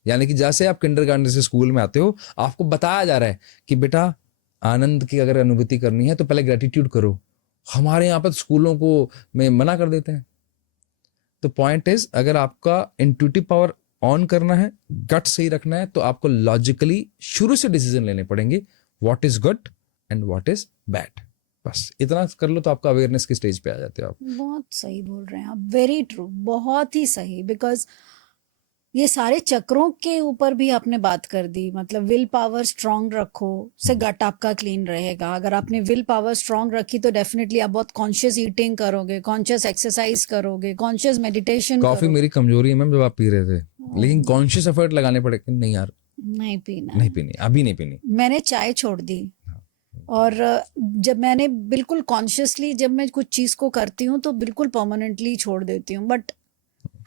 यानी कि जैसे आप किंडरगार्टन से स्कूल में आते हो, आपको बताया जा रहा है कि बेटा आनंद की अगर अनुभूति करनी है तो पहले ग्रेटिट्यूड करो। हमारे यहाँ पर स्कूलों को में मना कर देते हैं। तो पॉइंट इज, अगर आपका इंट्यूटिव पावर ऑन करना है, गट सही रखना है, तो आपको लॉजिकली शुरू से डिसीजन लेने पड़ेंगे, what is good and what is bad. बस इतना कर लो तो आपका अवेयरनेस की स्टेज पे आ जाते हो आप। बहुत सही बोल रहे हैं आप, वेरी ट्रू, बहुत ही सही। बिकॉज ये सारे चक्रों के ऊपर भी आपने बात कर दी, मतलब विल पावर स्ट्रांग रखो से गट आपका क्लीन रहेगा। अगर आपने विल पावर स्ट्रांग रखी तो डेफिनेटली आप बहुत कॉन्शियस ईटिंग करोगे, कॉन्शियस एक्सरसाइज करोगे, कॉन्शियस मेडिटेशन कॉफी करोगे। मेरी कमजोरी है मैम, जब आप पी रहे थे, लेकिन कॉन्शियस एफर्ट लगाने पड़े कि नहीं यार नहीं पीना नहीं है। पीनी, अभी नहीं पीनी। मैंने चाय छोड़ दी, और जब मैंने बिल्कुल कॉन्शियसली जब मैं कुछ चीज को करती हूँ तो बिल्कुल परमानेंटली छोड़ देती हूँ। But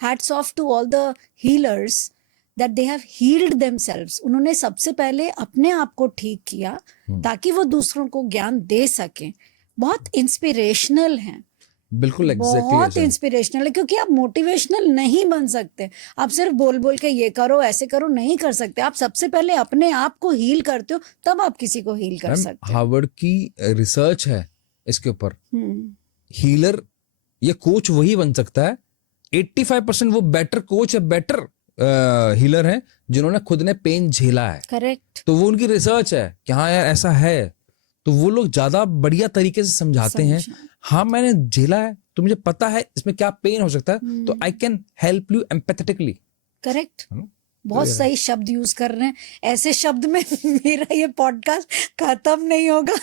hats off to all the healers that they have healed themselves. उन्होंने सबसे पहले अपने आप को ठीक किया ताकि वो दूसरों को ज्ञान दे सकें। बहुत इंस्पिरेशनल हैं, बिल्कुल एग्जैक्टली बहुत ऐसा ही। इंस्पिरेशनल है, क्योंकि आप मोटिवेशनल नहीं बन सकते। आप सिर्फ बोल बोल के ये करो ऐसे करो नहीं कर सकते। आप सबसे पहले अपने आप को हील करते हो, तब आप किसी को हील कर मैम सकते हो। हार्वर्ड की रिसर्च है इसके ऊपर, हम्म, हीलर या कोच वही बन सकता है 85% वो बेटर कोच है, बेटर हीलर है जिन्होंने खुद ने पेन झेला है। करेक्ट। तो वो उनकी रिसर्च है कि हाँ यार ऐसा है, तो वो लोग ज्यादा बढ़िया तरीके से समझाते हैं। हाँ मैंने झेला है तो मुझे पता है इसमें क्या पेन हो सकता है, तो I can help you empathetically. Correct, बहुत सही शब्द यूज कर रहे हैं। ऐसे शब्द में मेरा ये पॉडकास्ट खत्म नहीं होगा।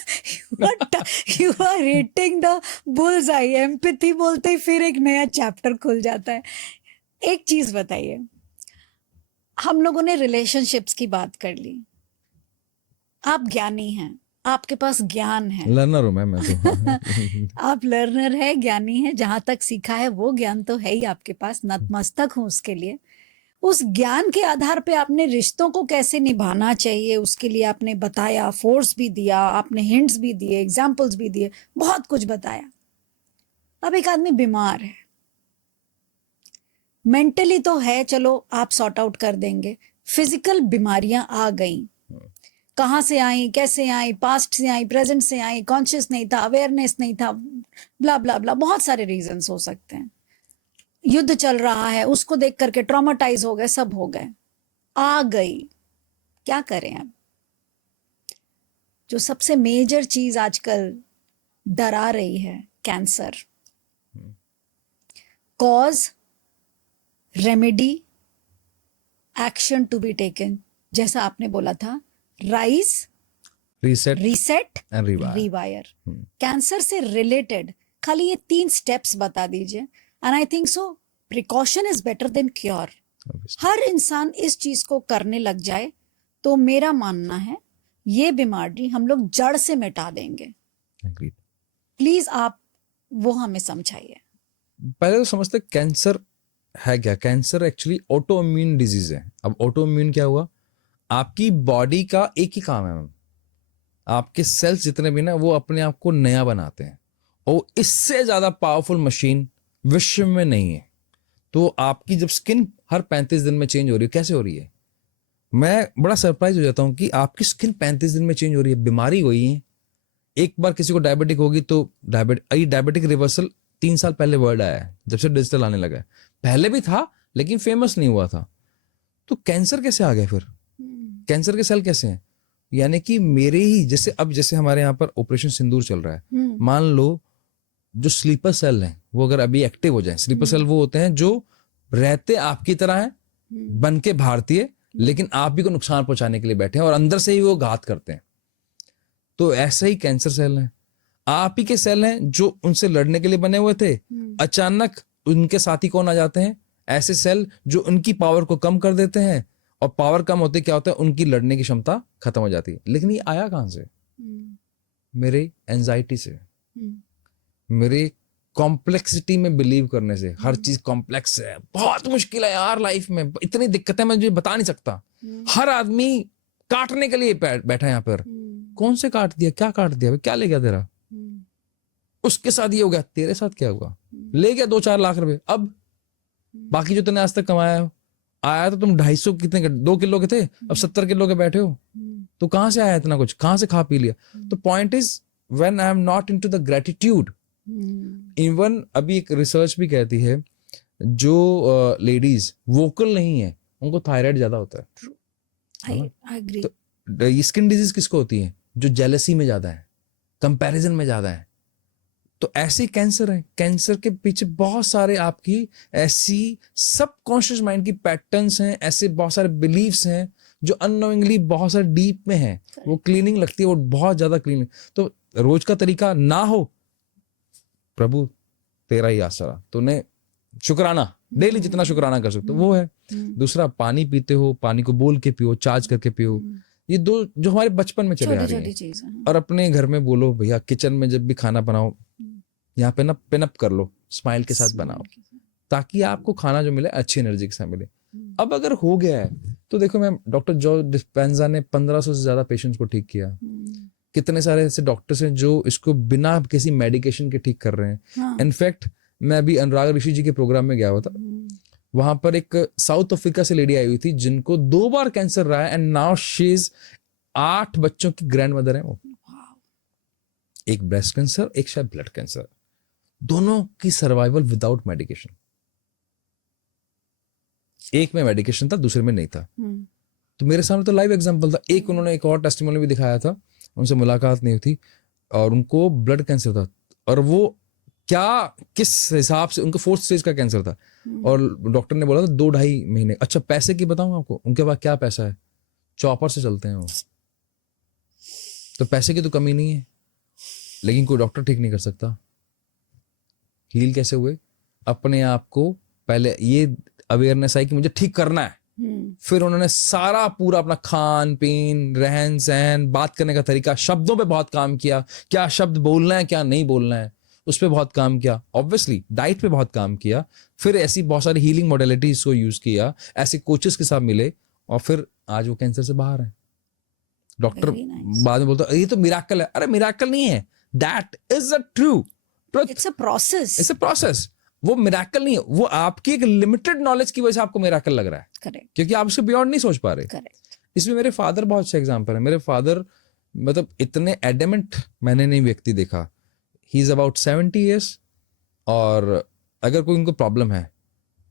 You are hitting the bull's eye. Empathy बोलते ही फिर एक नया चैप्टर खुल जाता है। एक चीज बताइए, हम लोगों ने रिलेशनशिप्स की बात कर ली। आप ज्ञानी हैं, आपके पास ज्ञान है, लर्नर हूं मैं तो। आप लर्नर है, ज्ञानी है। जहां तक सीखा है वो ज्ञान तो है ही आपके पास, नतमस्तक हूं उसके लिए। उस ज्ञान के आधार पे आपने रिश्तों को कैसे निभाना चाहिए उसके लिए आपने बताया, फोर्स भी दिया, आपने हिंट्स भी दिए, एग्जाम्पल्स भी दिए, बहुत कुछ बताया। अब एक आदमी बीमार है, मेंटली तो है, चलो आप सॉर्ट आउट कर देंगे। फिजिकल बीमारियां आ गई, कहाँ से आई, कैसे आई, पास्ट से आई, प्रेजेंट से आई, कॉन्शियस नहीं था, अवेयरनेस नहीं था, ब्ला ब्ला ब्ला, बहुत सारे रीजंस हो सकते हैं। युद्ध चल रहा है, उसको देख करके ट्रॉमाटाइज हो गए, सब हो गए, आ गई। क्या करें अब? जो सबसे मेजर चीज आजकल डरा रही है, cancer. Cause, remedy, action to be taken. जैसा आपने बोला था, rise, reset reset, and rewire. Rewire. Cancer से रिलेटेड खाली ये 3 स्टेप्स बता दीजिए। And I think so precaution is better than cure. हर इंसान इस चीज को करने लग जाए तो मेरा मानना है ये बीमारी हम लोग जड़ से मिटा देंगे। प्लीज आप वो हमें समझाइए। पहले तो समझते कैंसर है क्या। Cancer actually auto immune disease है। अब ऑटो इम्यून क्या हुआ, आपकी बॉडी का एक ही काम है मैम, आपके सेल्स जितने भी ना वो अपने आप को नया बनाते हैं, और इससे ज्यादा पावरफुल मशीन विश्व में नहीं है। तो आपकी जब स्किन हर 35 दिन में चेंज हो रही है, कैसे हो रही है, मैं बड़ा सरप्राइज हो जाता हूँ कि आपकी स्किन 35 दिन में चेंज हो रही है। बीमारी हुई है, एक बार किसी को डायबिटिक होगी तो डायबिटिक रिवर्सल 3 साल पहले वर्ड आया है जब से डिजिटल आने लगा है। पहले भी था लेकिन फेमस नहीं हुआ था। तो कैंसर कैसे आ गया फिर, कैंसर के सेल कैसे हैं, यानी कि मेरे ही जैसे, अब जैसे हमारे यहाँ पर ऑपरेशन सिंदूर चल रहा है, मान लो जो स्लीपर सेल हैं वो अगर अभी एक्टिव हो जाए। स्लीपर सेल वो होते हैं जो रहते आपकी तरह हैं, बन के भारतीय, लेकिन आप भी को नुकसान पहुंचाने के लिए बैठे हैं और अंदर से ही वो घात करते हैं। तो ऐसे ही कैंसर सेल हैं, आप ही के सेल हैं जो उनसे लड़ने के लिए बने हुए थे, अचानक उनके साथी कौन आ जाते हैं, ऐसे सेल जो उनकी पावर को कम कर देते हैं, और पावर कम होते क्या होता है, उनकी लड़ने की क्षमता खत्म हो जाती है। लेकिन ये आया कहां से, मेरे एंजाइटी से, मेरे कॉम्प्लेक्सिटी में बिलीव करने से। हर चीज कॉम्प्लेक्स है, बहुत मुश्किल है यार लाइफ में, इतनी दिक्कतें मैं जो बता नहीं सकता। हर आदमी काटने के लिए बैठा है यहाँ पर। कौन से काट दिया, क्या काट दिया, क्या ले गया तेरा, उसके साथ ये हो गया, तेरे साथ क्या हुआ, ले गया 2-4 लाख रुपए। अब बाकी जो तूने आज तक कमाया, आया तो तुम 250 कितने 2 किलो के थे, अब 70 किलो के बैठे हो, तो कहां से आया इतना कुछ, कहां से खा पी लिया। तो point is when I am not into the gratitude. Even अभी एक रिसर्च भी कहती है जो लेडीज वोकल नहीं है उनको थायराइड ज्यादा होता है। I agree. तो स्किन डिजीज किसको होती है, जो जेलसी में ज्यादा है, कंपैरिजन में ज्यादा है, तो ऐसे कैंसर है, कैंसर के पीछे बहुत सारे आपकी ऐसी सबकॉन्शियस माइंड की पैटर्न्स हैं, ऐसे बहुत सारे बिलीव्स हैं जो अननोइंगली बहुत सारे डीप में है। वो क्लीनिंग लगती है, वो बहुत ज्यादा क्लीनिंग। तो रोज का तरीका ना हो, प्रभु तेरा ही आसरा, तूने शुक्राना डेली जितना शुक्राना कर सकते हो वो है। दूसरा, पानी पीते हो, पानी को बोल के पियो, चार्ज करके पियो। ये दो जो हमारे बचपन में चले आ रही है। और अपने घर में बोलो भैया, किचन में जब भी खाना बनाओ, यहाँ पे ना पिनअप कर लो, स्माइल के साथ बनाओ, ताकि आपको खाना जो मिले अच्छी एनर्जी के साथ मिले। अब अगर हो गया है तो देखो मैम, डॉक्टर जो डिस्पेंजा ने 1500 से ज्यादा पेशेंट्स को ठीक किया। कितने सारे ऐसे डॉक्टर्स हैं जो इसको बिना किसी मेडिकेशन के ठीक कर रहे हैं। इनफैक्ट मैं अभी अनुराग ऋषि जी के प्रोग्राम में गया हुआ था, वहां पर एक साउथ अफ्रीका से लेडी आई हुई थी जिनको 2 बार कैंसर रहा है, एंड नाउ शी इज 8 बच्चों की ग्रैंड मदर है वो। एक ब्रेस्ट कैंसर, एक शायद ब्लड कैंसर, दोनों की सर्वाइवल विदाउट मेडिकेशन। एक में मेडिकेशन था, दूसरे में नहीं था। तो मेरे सामने तो लाइव एग्जांपल था। एक उन्होंने एक और टेस्टिमोनी भी दिखाया था, उनसे मुलाकात नहीं हुई थी और उनको ब्लड कैंसर था, और वो क्या किस हिसाब से, उनको 4th स्टेज का कैंसर था, और डॉक्टर ने बोला था 2-2.5 महीने। अच्छा, पैसे की बताऊं आपको, उनके पास क्या पैसा है, चॉपर से चलते हैं वो। तो पैसे की तो कमी नहीं है, लेकिन कोई डॉक्टर ठीक नहीं कर सकता। हील कैसे हुए? अपने आप को पहले ये अवेयरनेस आई कि मुझे ठीक करना है, फिर उन्होंने सारा पूरा अपना खान पीन, रहन सहन, बात करने का तरीका, शब्दों पे बहुत काम किया, क्या शब्द बोलना है क्या नहीं बोलना है उस पर बहुत काम किया। ऑब्वियसली डाइट पे बहुत काम किया, फिर ऐसी बहुत सारी हीलिंग मॉडलिटीज को यूज किया, ऐसे कोचेस के साथ मिले, और फिर आज वो कैंसर से बाहर है। डॉक्टर बाद में बोलता ये तो मिराकल है। अरे मिराकल नहीं है, that is a truth. It's a process, it's a process. वो मिराकल नहीं है, वो आपकी एक लिमिटेड नॉलेज की वजह से आपको मिराकल लग रहा है। करेक्ट, क्योंकि आप उसके बियॉन्ड नहीं सोच पा रहे। करेक्ट। इसमें मेरे फादर बहुत अच्छा एग्जाम्पल है। मेरे फादर मतलब इतने एडमेंट मैंने नहीं व्यक्ति देखा। ही इज अबाउट 70 years, और अगर कोई उनको प्रॉब्लम है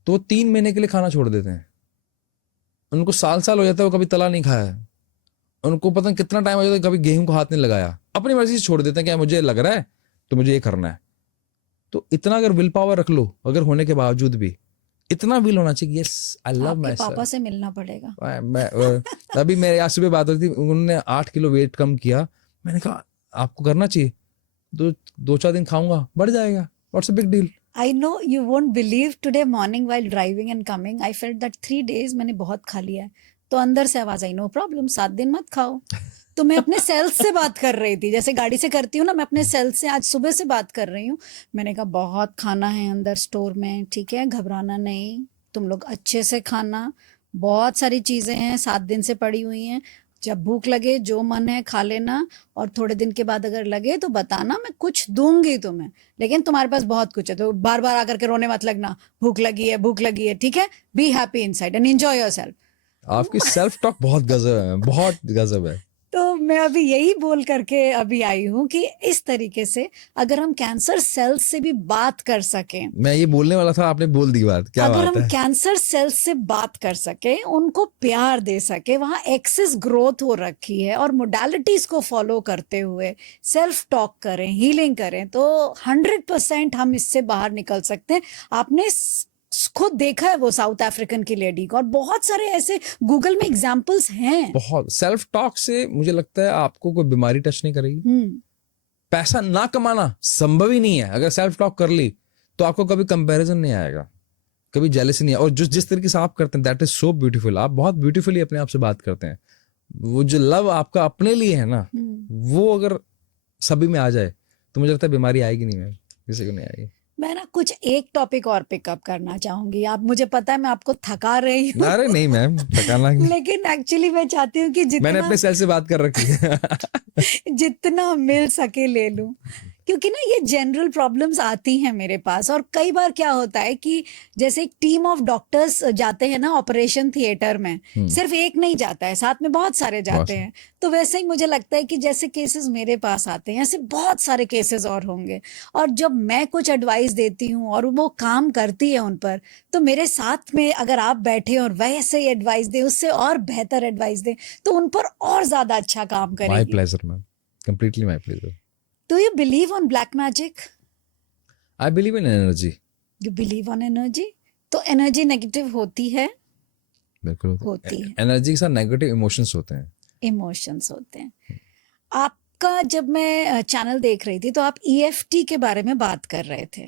तो वो 3 महीने के लिए खाना छोड़ देते हैं। उनको साल हो जाता है, वो कभी तला नहीं खाया है। उनको पता नहीं कितना टाइम हो जाता है, कभी गेहूं को हाथ नहीं लगाया, अपनी मर्जी से छोड़ देते हैं कि मुझे लग रहा है तो मुझे ये करना है। तो इतना अगर विल पावर रख लो, अगर होने के बावजूद भी इतना विल होना चाहिए, यस आई लव माय पापा से मिलना पड़ेगा। मैं अभी मेरे आज सुबह बात होती थी, उन्होंने 8 किलो वेट कम किया। मैंने कहा आपको करना चाहिए, 2-4 दिन खाऊंगा, बढ़ जाएगा, what's a big deal. I know you won't believe today morning while driving and coming, I felt that 3 days मैंने बहुत खा लिया है। तो अंदर से आवाज आई, नो प्रॉब्लम, 7 दिन मत खाओ। तो मैं अपने सेल्स से बात कर रही थी, जैसे गाड़ी से करती हूँ ना, मैं अपने सेल्स से आज सुबह से बात कर रही हूँ। मैंने कहा बहुत खाना है अंदर स्टोर में, ठीक है, घबराना नहीं, तुम लोग अच्छे से खाना, बहुत सारी चीजें हैं 7 दिन से पड़ी हुई हैं, जब भूख लगे जो मन है खा लेना, और थोड़े दिन के बाद अगर लगे तो बताना, मैं कुछ दूंगी तुम्हें, लेकिन तुम्हारे पास बहुत कुछ है, तो बार बार आकर के रोने मत लगना, भूख लगी है, भूख लगी है, ठीक है, be happy inside and enjoy yourself. आपकी सेल्फ टॉक बहुत गजब है, बहुत गजब है। तो मैं अभी यही बोल करके अभी आई हूँ कि इस तरीके से अगर हम कैंसर सेल्स से भी बात कर सकें, मैं ये बोलने वाला था, आपने बोल दी बात, क्या अगर बात हम है। कैंसर सेल्स से बात कर सके, उनको प्यार दे सके, वहां एक्सेस ग्रोथ हो रखी है, और मोडालिटीज को फॉलो करते हुए सेल्फ टॉक करें, हीलिंग करें, तो 100% हम इससे बाहर निकल सकते हैं। आपने खुद देखा है वो साउथ अफ्रीकन की लेडी को, और बहुत सारे ऐसे गूगल में एग्जांपल्स हैं। बहुत सेल्फ टॉक से मुझे लगता है आपको कोई बीमारी टच नहीं करेगी। पैसा ना कमाना संभव ही नहीं है। अगर सेल्फ टॉक कर ली तो आपको कभी कंपैरिजन नहीं आएगा, कभी जेलसी नहीं है। और जिस तरीके से आप करते हैं, दैट इज सो ब्यूटीफुल। आप बहुत ब्यूटीफुली अपने आप से बात करते हैं। वो जो लव आपका अपने लिए है ना, वो अगर सभी में आ जाए तो मुझे लगता है बीमारी आएगी नहीं, मैम, किसी को नहीं आएगी। मैं ना कुछ एक टॉपिक और पिकअप करना चाहूंगी। आप, मुझे पता है मैं आपको थका रही हूँ। अरे नहीं मैम, थकाना नहीं। लेकिन एक्चुअली मैं चाहती हूँ कि मैंने अपने सेल से बात कर रखी है। जितना मिल सके ले लूं, क्योंकि ना ये जनरल प्रॉब्लम्स आती हैं मेरे पास। और कई बार क्या होता है कि जैसे एक टीम ऑफ डॉक्टर्स जाते हैं ना ऑपरेशन थिएटर में, सिर्फ एक नहीं जाता है, साथ में बहुत सारे जाते हैं। तो वैसे ही मुझे लगता है कि जैसे केसेस मेरे पास आते हैं, ऐसे बहुत सारे केसेस और होंगे, और जब मैं कुछ एडवाइस देती हूँ और वो काम करती है उन पर, तो मेरे साथ में अगर आप बैठे और वैसे ही एडवाइस दें, उससे और बेहतर एडवाइस दें, तो उन पर और ज्यादा अच्छा काम करेगी। My pleasure ma'am, completely my pleasure. Do you believe on black magic? I believe in energy. You believe on energy? तो एनर्जी नेगेटिव होती है? बिल्कुल होती है। एनर्जी के साथ नेगेटिव इमोशंस होते हैं। इमोशंस होते हैं। आपका जब मैं चैनल देख रही थी तो आप ईएफटी के बारे में बात कर रहे थे।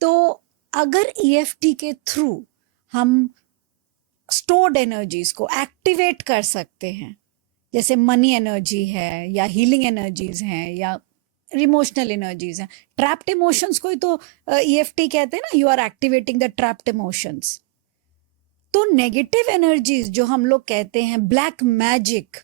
तो अगर ईएफटी के थ्रू हम स्टोर्ड एनर्जीज को एक्टिवेट कर सकते हैं, जैसे मनी एनर्जी है या हीलिंग एनर्जीज हैं या इमोशनल एनर्जीज हैं, ट्रैप्ड इमोशंस को ही तो ईएफटी कहते हैं ना, you are activating the trapped emotions. तो नेगेटिव एनर्जीज जो हम लोग कहते हैं ब्लैक मैजिक,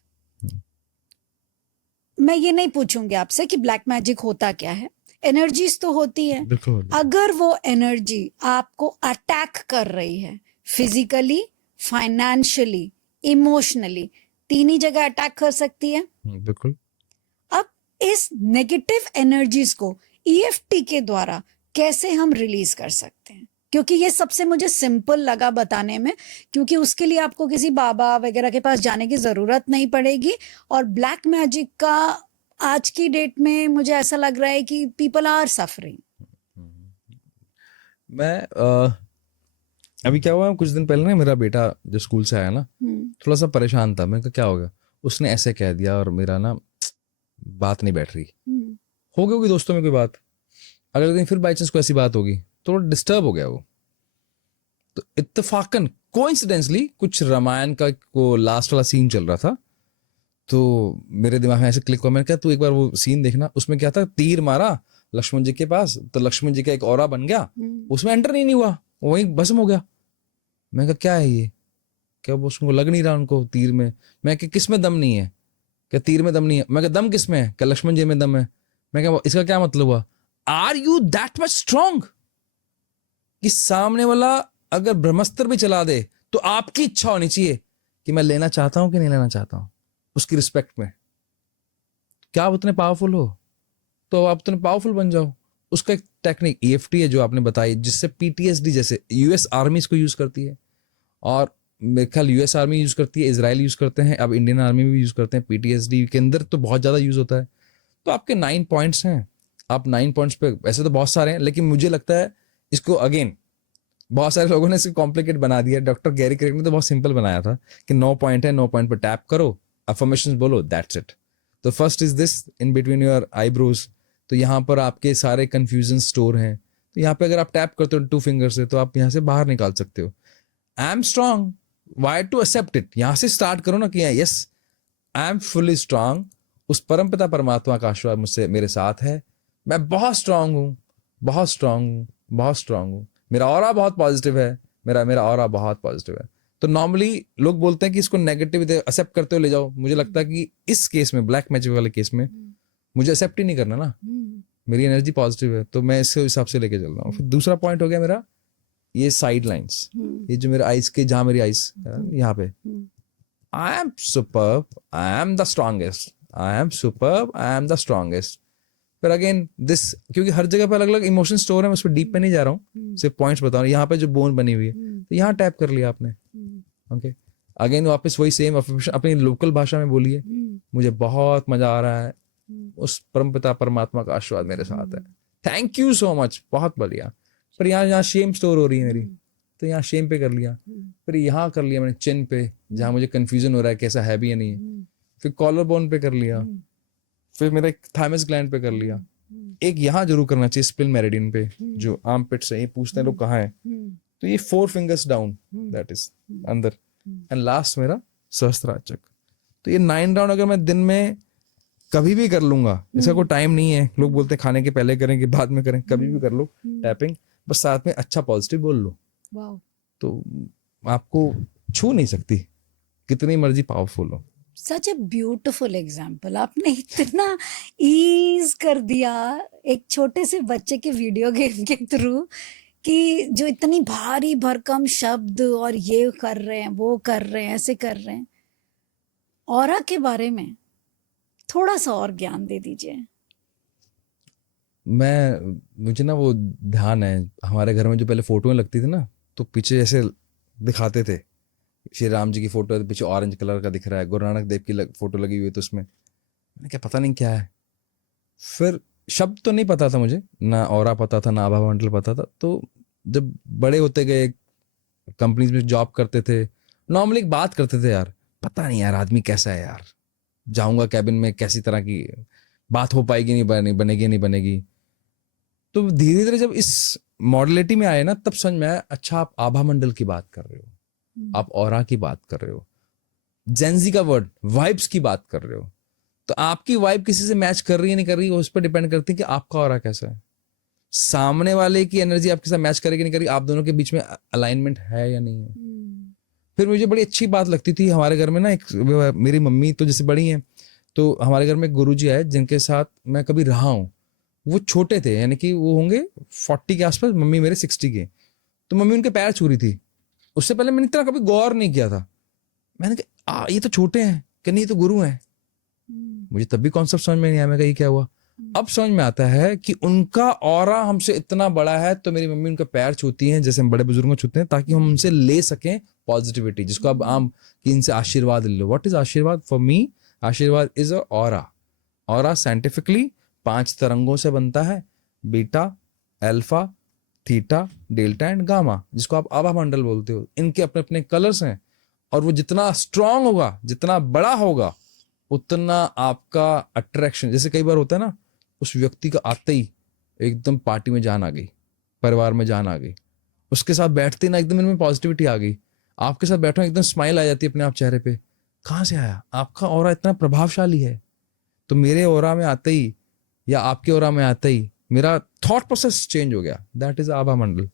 मैं ये नहीं पूछूंगी आपसे कि ब्लैक मैजिक होता क्या है, एनर्जीज तो होती है। बिल्कुल। अगर वो एनर्जी आपको अटैक कर रही है, फिजिकली, फाइनेंशियली, इमोशनली, तीन ही जगह अटैक कर सकती है। बिल्कुल। अब इस नेगेटिव एनर्जीज को ईएफटी के द्वारा कैसे हम रिलीज कर सकते हैं? क्योंकि ये सबसे मुझे सिंपल लगा बताने में, क्योंकि उसके लिए आपको किसी बाबा वगैरह के पास जाने की जरूरत नहीं पड़ेगी। और ब्लैक मैजिक का आज की डेट में मुझे ऐसा लग रहा है कि पीपल आर सफरिंग। मैं अभी क्या हुआ, कुछ दिन पहले ना मेरा बेटा जो स्कूल से आया ना, थोड़ा सा परेशान था। मैं कहा क्या हो गया? उसने ऐसे कह दिया और मेरा ना बात नहीं बैठ रही। हो गई होगी दोस्तों में कोई बात, अगले दिन फिर बाई चांस कोई ऐसी बात होगी, थोड़ा डिस्टर्ब हो गया वो। तो इत्तेफाकन कोइंसिडेंसली कुछ रामायण का को लास्ट वाला सीन चल रहा था, तो मेरे दिमाग में ऐसे क्लिक हुआ। मैंने कहा तू एक बार वो सीन देखना, उसमें क्या था, तीर मारा लक्ष्मण जी के पास तो लक्ष्मण जी का एक ऑरा बन गया, उसमें एंटर नहीं हुआ, वहीं भस्म हो गया। मैं कहा क्या है ये, क्या वो उसको लग नहीं रहा उनको तीर में? मैं कि किस में दम नहीं है? क्या तीर में दम नहीं है? मैं कहा दम किस में है? क्या लक्ष्मण जी में दम है? मैं क्या इसका क्या मतलब हुआ? Are you that much strong कि सामने वाला अगर ब्रह्मास्त्र भी चला दे तो आपकी इच्छा होनी चाहिए कि मैं लेना चाहता हूं कि नहीं लेना चाहता हूं, उसकी रिस्पेक्ट में। क्या आप उतने पावरफुल हो तो आप उतने पावरफुल बन जाओ। उसका एक टेक्निक ईएफटी है जो आपने बताई, जिससे पीटीएसडी, जैसे यूएस आर्मी इसको यूज करती है, और मेरे ख्याल यूएस आर्मी यूज करती है, इजराइल यूज करते हैं, अब इंडियन आर्मी भी यूज करते हैं। पीटीएसडी के अंदर तो बहुत ज्यादा यूज होता है। तो आपके 9 पॉइंट्स हैं, आप 9 पॉइंट्स पे, वैसे तो बहुत सारे हैं, लेकिन मुझे लगता है इसको अगेन बहुत सारे लोगों ने इसको कॉम्प्लिकेट बना दिया। डॉक्टर गैरी क्रेग ने तो बहुत सिंपल बनाया था कि 9 पॉइंट है, 9 पॉइंट पर टैप करो, अफर्मेशंस बोलो, दैट्स इट। तो first is this, in between your eyebrows. तो यहाँ पर आपके सारे कंफ्यूजन स्टोर हैं, तो यहाँ पे अगर आप टैप करते हो 2 फिंगर से तो आप यहाँ से बाहर निकाल सकते हो। I am strong, why to accept it, यहाँ से स्टार्ट करो ना कि yes I am fully strong, उस परमपिता परमात्मा का आशीर्वाद मुझसे मेरे साथ है, मैं बहुत स्ट्रांग हूँ, बहुत स्ट्रांग हूँ, बहुत स्ट्रांग हूँ, मेरा ऑरा बहुत पॉजिटिव है, मेरा मेरा ऑरा बहुत पॉजिटिव है। तो नॉर्मली लोग बोलते हैं कि इसको नेगेटिव एक्सेप्ट करते हो ले जाओ। मुझे लगता है कि इस केस में, ब्लैक मैजिक वाले केस में, मुझे एक्सेप्ट ही नहीं करना ना, मेरी एनर्जी पॉजिटिव है, तो मैं इसके हिसाब से लेके चल रहा हूँ। फिर दूसरा पॉइंट हो गया मेरा ये साइड लाइन्स, ये जो मेरे आइज के, जहाँ मेरी आइज यहाँ पे, I am superb, I am the strongest, I am superb, I am the strongest. फिर अगेन दिस, क्योंकि हर जगह पर अलग अलग इमोशन स्टोर है, मैं उस पर डीप पे नहीं जा रहा हूँ, सिर्फ पॉइंट्स बता रहा हूँ। यहाँ पे जो बोन बनी हुई है, तो यहाँ टैप कर लिया आपने, ओके। अगेन वापस वही सेम अपनी लोकल भाषा में बोलिए, मुझे बहुत मजा आ रहा है, उस परमपिता परमात्मा का आशीर्वाद मेरे साथ है, थैंक यू सो मच, बहुत बढ़िया। पर यहाँ शेम स्टोर हो रही है मेरी, तो यहाँ शेम पे कर लिया। फिर यहाँ कर लिया मैंने चिन पे, जहाँ मुझे कंफ्यूजन हो रहा है कैसा है भी या नहीं है। फिर कॉलर बोन पे कर लिया, फिर मेरा एक थाइमस ग्लैंड पे कर लिया, एक यहाँ जरूर करना चाहिए स्पिल मेरिडियन पे, जो आर्म पिट से, ये पूछते हैं लोग कहाँ है, तो ये 4 फिंगर्स डाउन, दैट इज अंदर, एंड लास्ट मेरा सहस्त्रार चक्र। तो ये 9 राउंड अगर मैं दिन में कभी भी कर लूंगा, इसका कोई टाइम नहीं है, लोग बोलते हैं खाने के पहले करें कि बाद में करें, कभी भी कर लो टैपिंग, बस साथ में अच्छा पॉजिटिव बोल लो, तो आपको छू नहीं सकती, कितनी मर्जी पावरफुल हो। सच ए ब्यूटिफुल एग्जाम्पल, आपने इतना ईज कर दिया एक छोटे से बच्चे के वीडियो गेम के थ्रू, कि जो इतनी भारी भरकम शब्द और ये कर रहे हैं, वो कर रहे हैं, ऐसे कर रहे हैं। ऑरा के बारे में थोड़ा सा और ज्ञान दे दीजिए। मुझे ना वो ध्यान है, हमारे घर में जो पहले फोटोएं लगती थी ना, तो पीछे ऐसे दिखाते थे, श्री राम जी की फोटो है, पीछे ऑरेंज कलर का दिख रहा है, गुरु नानक देव की फोटो लगी हुई है, तो उसमें मैंने क्या पता नहीं क्या है। फिर शब्द तो नहीं पता था मुझे, ना ऑरा पता था, ना आभा मंडल पता था। तो जब बड़े होते गए, कंपनीज में जॉब करते थे, नॉर्मली एक बात करते थे, यार पता नहीं यार आदमी कैसा है यार, जाऊंगा कैबिन में कैसी तरह की बात हो पाएगी, नहीं बनेगी। तो धीरे धीरे जब इस मॉडलिटी में आए ना, तब समझ में आया, अच्छा आप आभा मंडल की बात कर रहे हो, आप ऑरा की बात कर रहे हो, जेंजी का वर्ड वाइब्स की बात कर रहे हो। तो आपकी वाइब किसी से मैच कर रही है नहीं कर रही है, उस पर डिपेंड करती है कि आपका ऑरा कैसा है, सामने वाले की एनर्जी आपके साथ मैच करेगी नहीं करेगी, आप दोनों के बीच में अलाइनमेंट है या नहीं है। फिर मुझे बड़ी अच्छी बात लगती थी, हमारे घर में ना एक, मेरी मम्मी तो जैसे बड़ी हैं, तो हमारे घर में एक गुरुजी आए जिनके साथ मैं कभी रहा हूँ। वो छोटे थे, यानी कि वो होंगे 40 के आसपास, मम्मी मेरे 60 के। तो मम्मी उनके पैर छू रही थी, उससे पहले मैंने इतना कभी गौर नहीं किया था। मैंने कहा ये तो छोटे हैं, कि नहीं ये तो गुरु हैं। मुझे तब भी कॉन्सेप्ट समझ में नहीं आया, मैं कहा ये क्या हुआ। अब समझ में आता है कि उनका ऑरा हमसे इतना बड़ा है, तो मेरी मम्मी उनका पैर छूती हैं जैसे हम बड़े बुजुर्गों को छूते हैं, ताकि हम उनसे ले सकें पॉजिटिविटी, जिसको अब आम कि इनसे आशीर्वाद ले लो। व्हाट इज आशीर्वाद फॉर मी? आशीर्वाद is a aura. Aura scientifically 5 तरंगों से बनता है, beta, alpha, theta, delta and gamma, जिसको आप आभा मंडल बोलते हो। इनके अपने अपने कलर्स हैं, और वो जितना स्ट्रांग होगा, जितना बड़ा होगा, उतना आपका अट्रैक्शन, जैसे कई बार होता है ना, उस व्यक्ति का आते ही एकदम पार्टी में जान आ गई, परिवार में जान आ गई, उसके साथ बैठते ना एकदम इनमें पॉजिटिविटी आ गई, आपके साथ बैठो एकदम स्माइल आ जाती है अपने आप चेहरे पे। कहाँ से आया? आपका ऑरा इतना प्रभावशाली है। तो मेरे ऑरा में आते ही या आपके ऑरा में आते ही मेरा थॉट प्रोसेस चेंज हो गया। दैट इज आभा मंडल।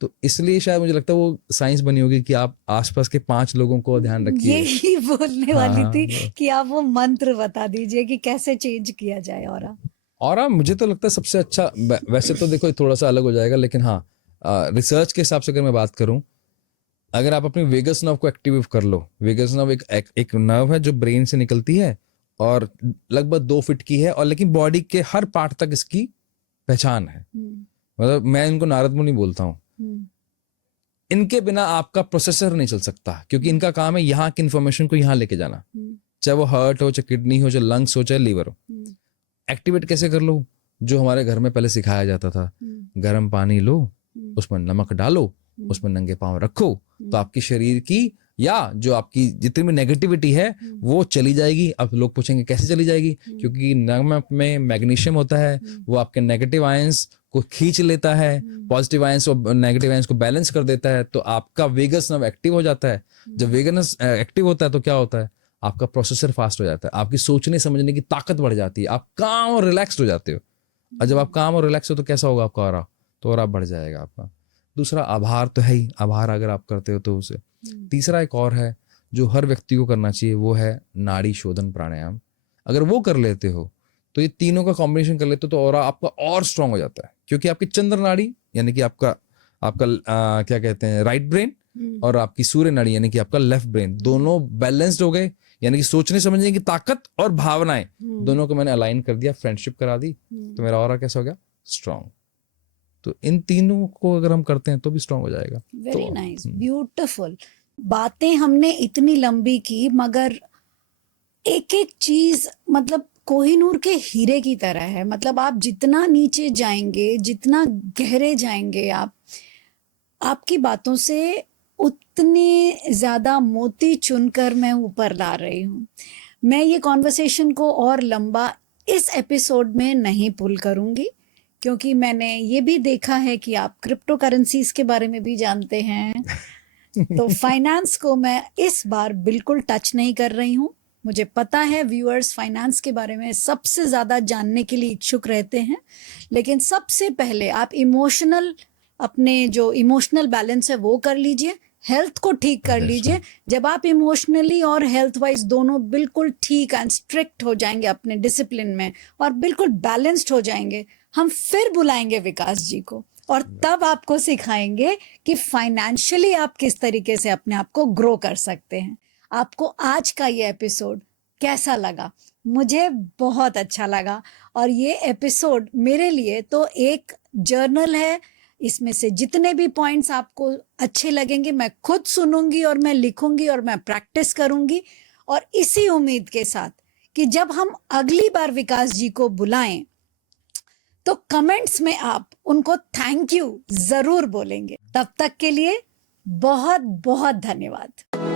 तो इसलिए शायद मुझे लगता है वो साइंस बनी होगी कि आप आसपास के 5 लोगों को ध्यान रखिए। यही बोलने हाँ, वाली हाँ, थी वो। कि आप वो मंत्र बता दीजिए कि कैसे चेंज किया जाए ऑरा। और मुझे तो लगता है सबसे अच्छा, वैसे तो देखो थोड़ा सा अलग हो जाएगा, लेकिन हाँ, रिसर्च के हिसाब से अगर मैं बात करूं, अगर आप अपनी वेगस नर्व को एक्टिवेट कर लो। वेगस नर्व एक नर्व है जो ब्रेन से निकलती है, और लगभग 2 फीट की है, और लेकिन बॉडी के हर पार्ट तक इसकी पहचान है। मतलब मैं इनको नारद मुनि बोलता हूँ। इनके बिना आपका प्रोसेसर नहीं चल सकता, क्योंकि इनका काम है यहाँ की इंफॉर्मेशन को यहाँ लेके जाना, चाहे वो हार्ट हो, चाहे किडनी हो, चाहे लंग्स हो, चाहे लीवर हो। एक्टिवेट कैसे कर लो? जो हमारे घर में पहले सिखाया जाता था, गर्म पानी लो, उसमें नमक डालो, उसमें नंगे पांव रखो, तो आपकी शरीर की या जो आपकी जितनी भी नेगेटिविटी है वो चली जाएगी। अब लोग पूछेंगे कैसे चली जाएगी? क्योंकि नमक में मैग्नीशियम होता है, वो आपके नेगेटिव आयंस को खींच लेता है, पॉजिटिव आयंस और नेगेटिव आयंस को बैलेंस कर देता है, तो आपका वेगस नर्व एक्टिव हो जाता है। जब वेगस एक्टिव होता है तो क्या होता है? आपका प्रोसेसर फास्ट हो जाता है, आपकी सोचने समझने की ताकत बढ़ जाती है, आप काम और रिलैक्स्ड हो जाते हो। और जब आप काम और रिलैक्स हो तो कैसा होगा आपका ऑरा? तो ऑरा बढ़ जाएगा आपका। दूसरा आभार तो है ही, आभार अगर आप करते हो तो उसे। तीसरा एक और है जो हर व्यक्ति को करना चाहिए, वो है नाड़ी शोधन प्राणायाम। अगर वो कर लेते हो तो ये तीनों का कॉम्बिनेशन कर लेते हो तो ऑरा आपका और स्ट्रांग हो जाता है, क्योंकि आपकी चंद्र नाड़ी यानी कि आपका क्या कहते हैं, राइट ब्रेन, और आपकी सूर्य नाड़ी यानी कि आपका लेफ्ट ब्रेन, दोनों बैलेंस्ड हो गए। यानी कि सोचने समझने की ताकत और भावनाएं दोनों को मैंने अलाइन कर दिया, फ्रेंडशिप करा दी, तो मेरा ऑरा कैसा हो गया? स्ट्रांग। तो इन तीनों को अगर हम करते हैं तो भी स्ट्रांग हो जाएगा। Very nice, beautiful. बातें हमने इतनी लंबी की, मगर एक एक चीज मतलब कोहिनूर के हीरे की तरह है। मतलब आप जितना नीचे जाएंगे, जितना गहरे जाएंगे आप, आपकी बातों से उतने ज्यादा मोती चुनकर मैं ऊपर ला रही हूँ। मैं ये कॉन्वर्सेशन को और लंबा इस एपिसोड में नहीं पुल करूंगी, क्योंकि मैंने ये भी देखा है कि आप क्रिप्टो करेंसीज के बारे में भी जानते हैं। तो फाइनेंस को मैं इस बार बिल्कुल टच नहीं कर रही हूँ। मुझे पता है व्यूअर्स फाइनेंस के बारे में सबसे ज़्यादा जानने के लिए इच्छुक रहते हैं, लेकिन सबसे पहले आप अपने जो इमोशनल बैलेंस है वो कर लीजिए, हेल्थ को ठीक कर लीजिए। जब आप इमोशनली और हेल्थ वाइज दोनों बिल्कुल ठीक एंड स्ट्रिक्ट हो जाएंगे अपने डिसिप्लिन में, और बिल्कुल बैलेंस्ड हो जाएंगे, हम फिर बुलाएंगे विकास जी को, और तब आपको सिखाएंगे कि फाइनेंशियली आप किस तरीके से अपने आप को ग्रो कर सकते हैं। आपको आज का ये एपिसोड कैसा लगा? मुझे बहुत अच्छा लगा, और ये एपिसोड मेरे लिए तो एक जर्नल है। इसमें से जितने भी पॉइंट्स आपको अच्छे लगेंगे मैं खुद सुनूंगी, और मैं लिखूंगी, और मैं प्रैक्टिस करूंगी। और इसी उम्मीद के साथ कि जब हम अगली बार विकास जी को बुलाएं तो कमेंट्स में आप उनको थैंक यू जरूर बोलेंगे। तब तक के लिए बहुत बहुत धन्यवाद।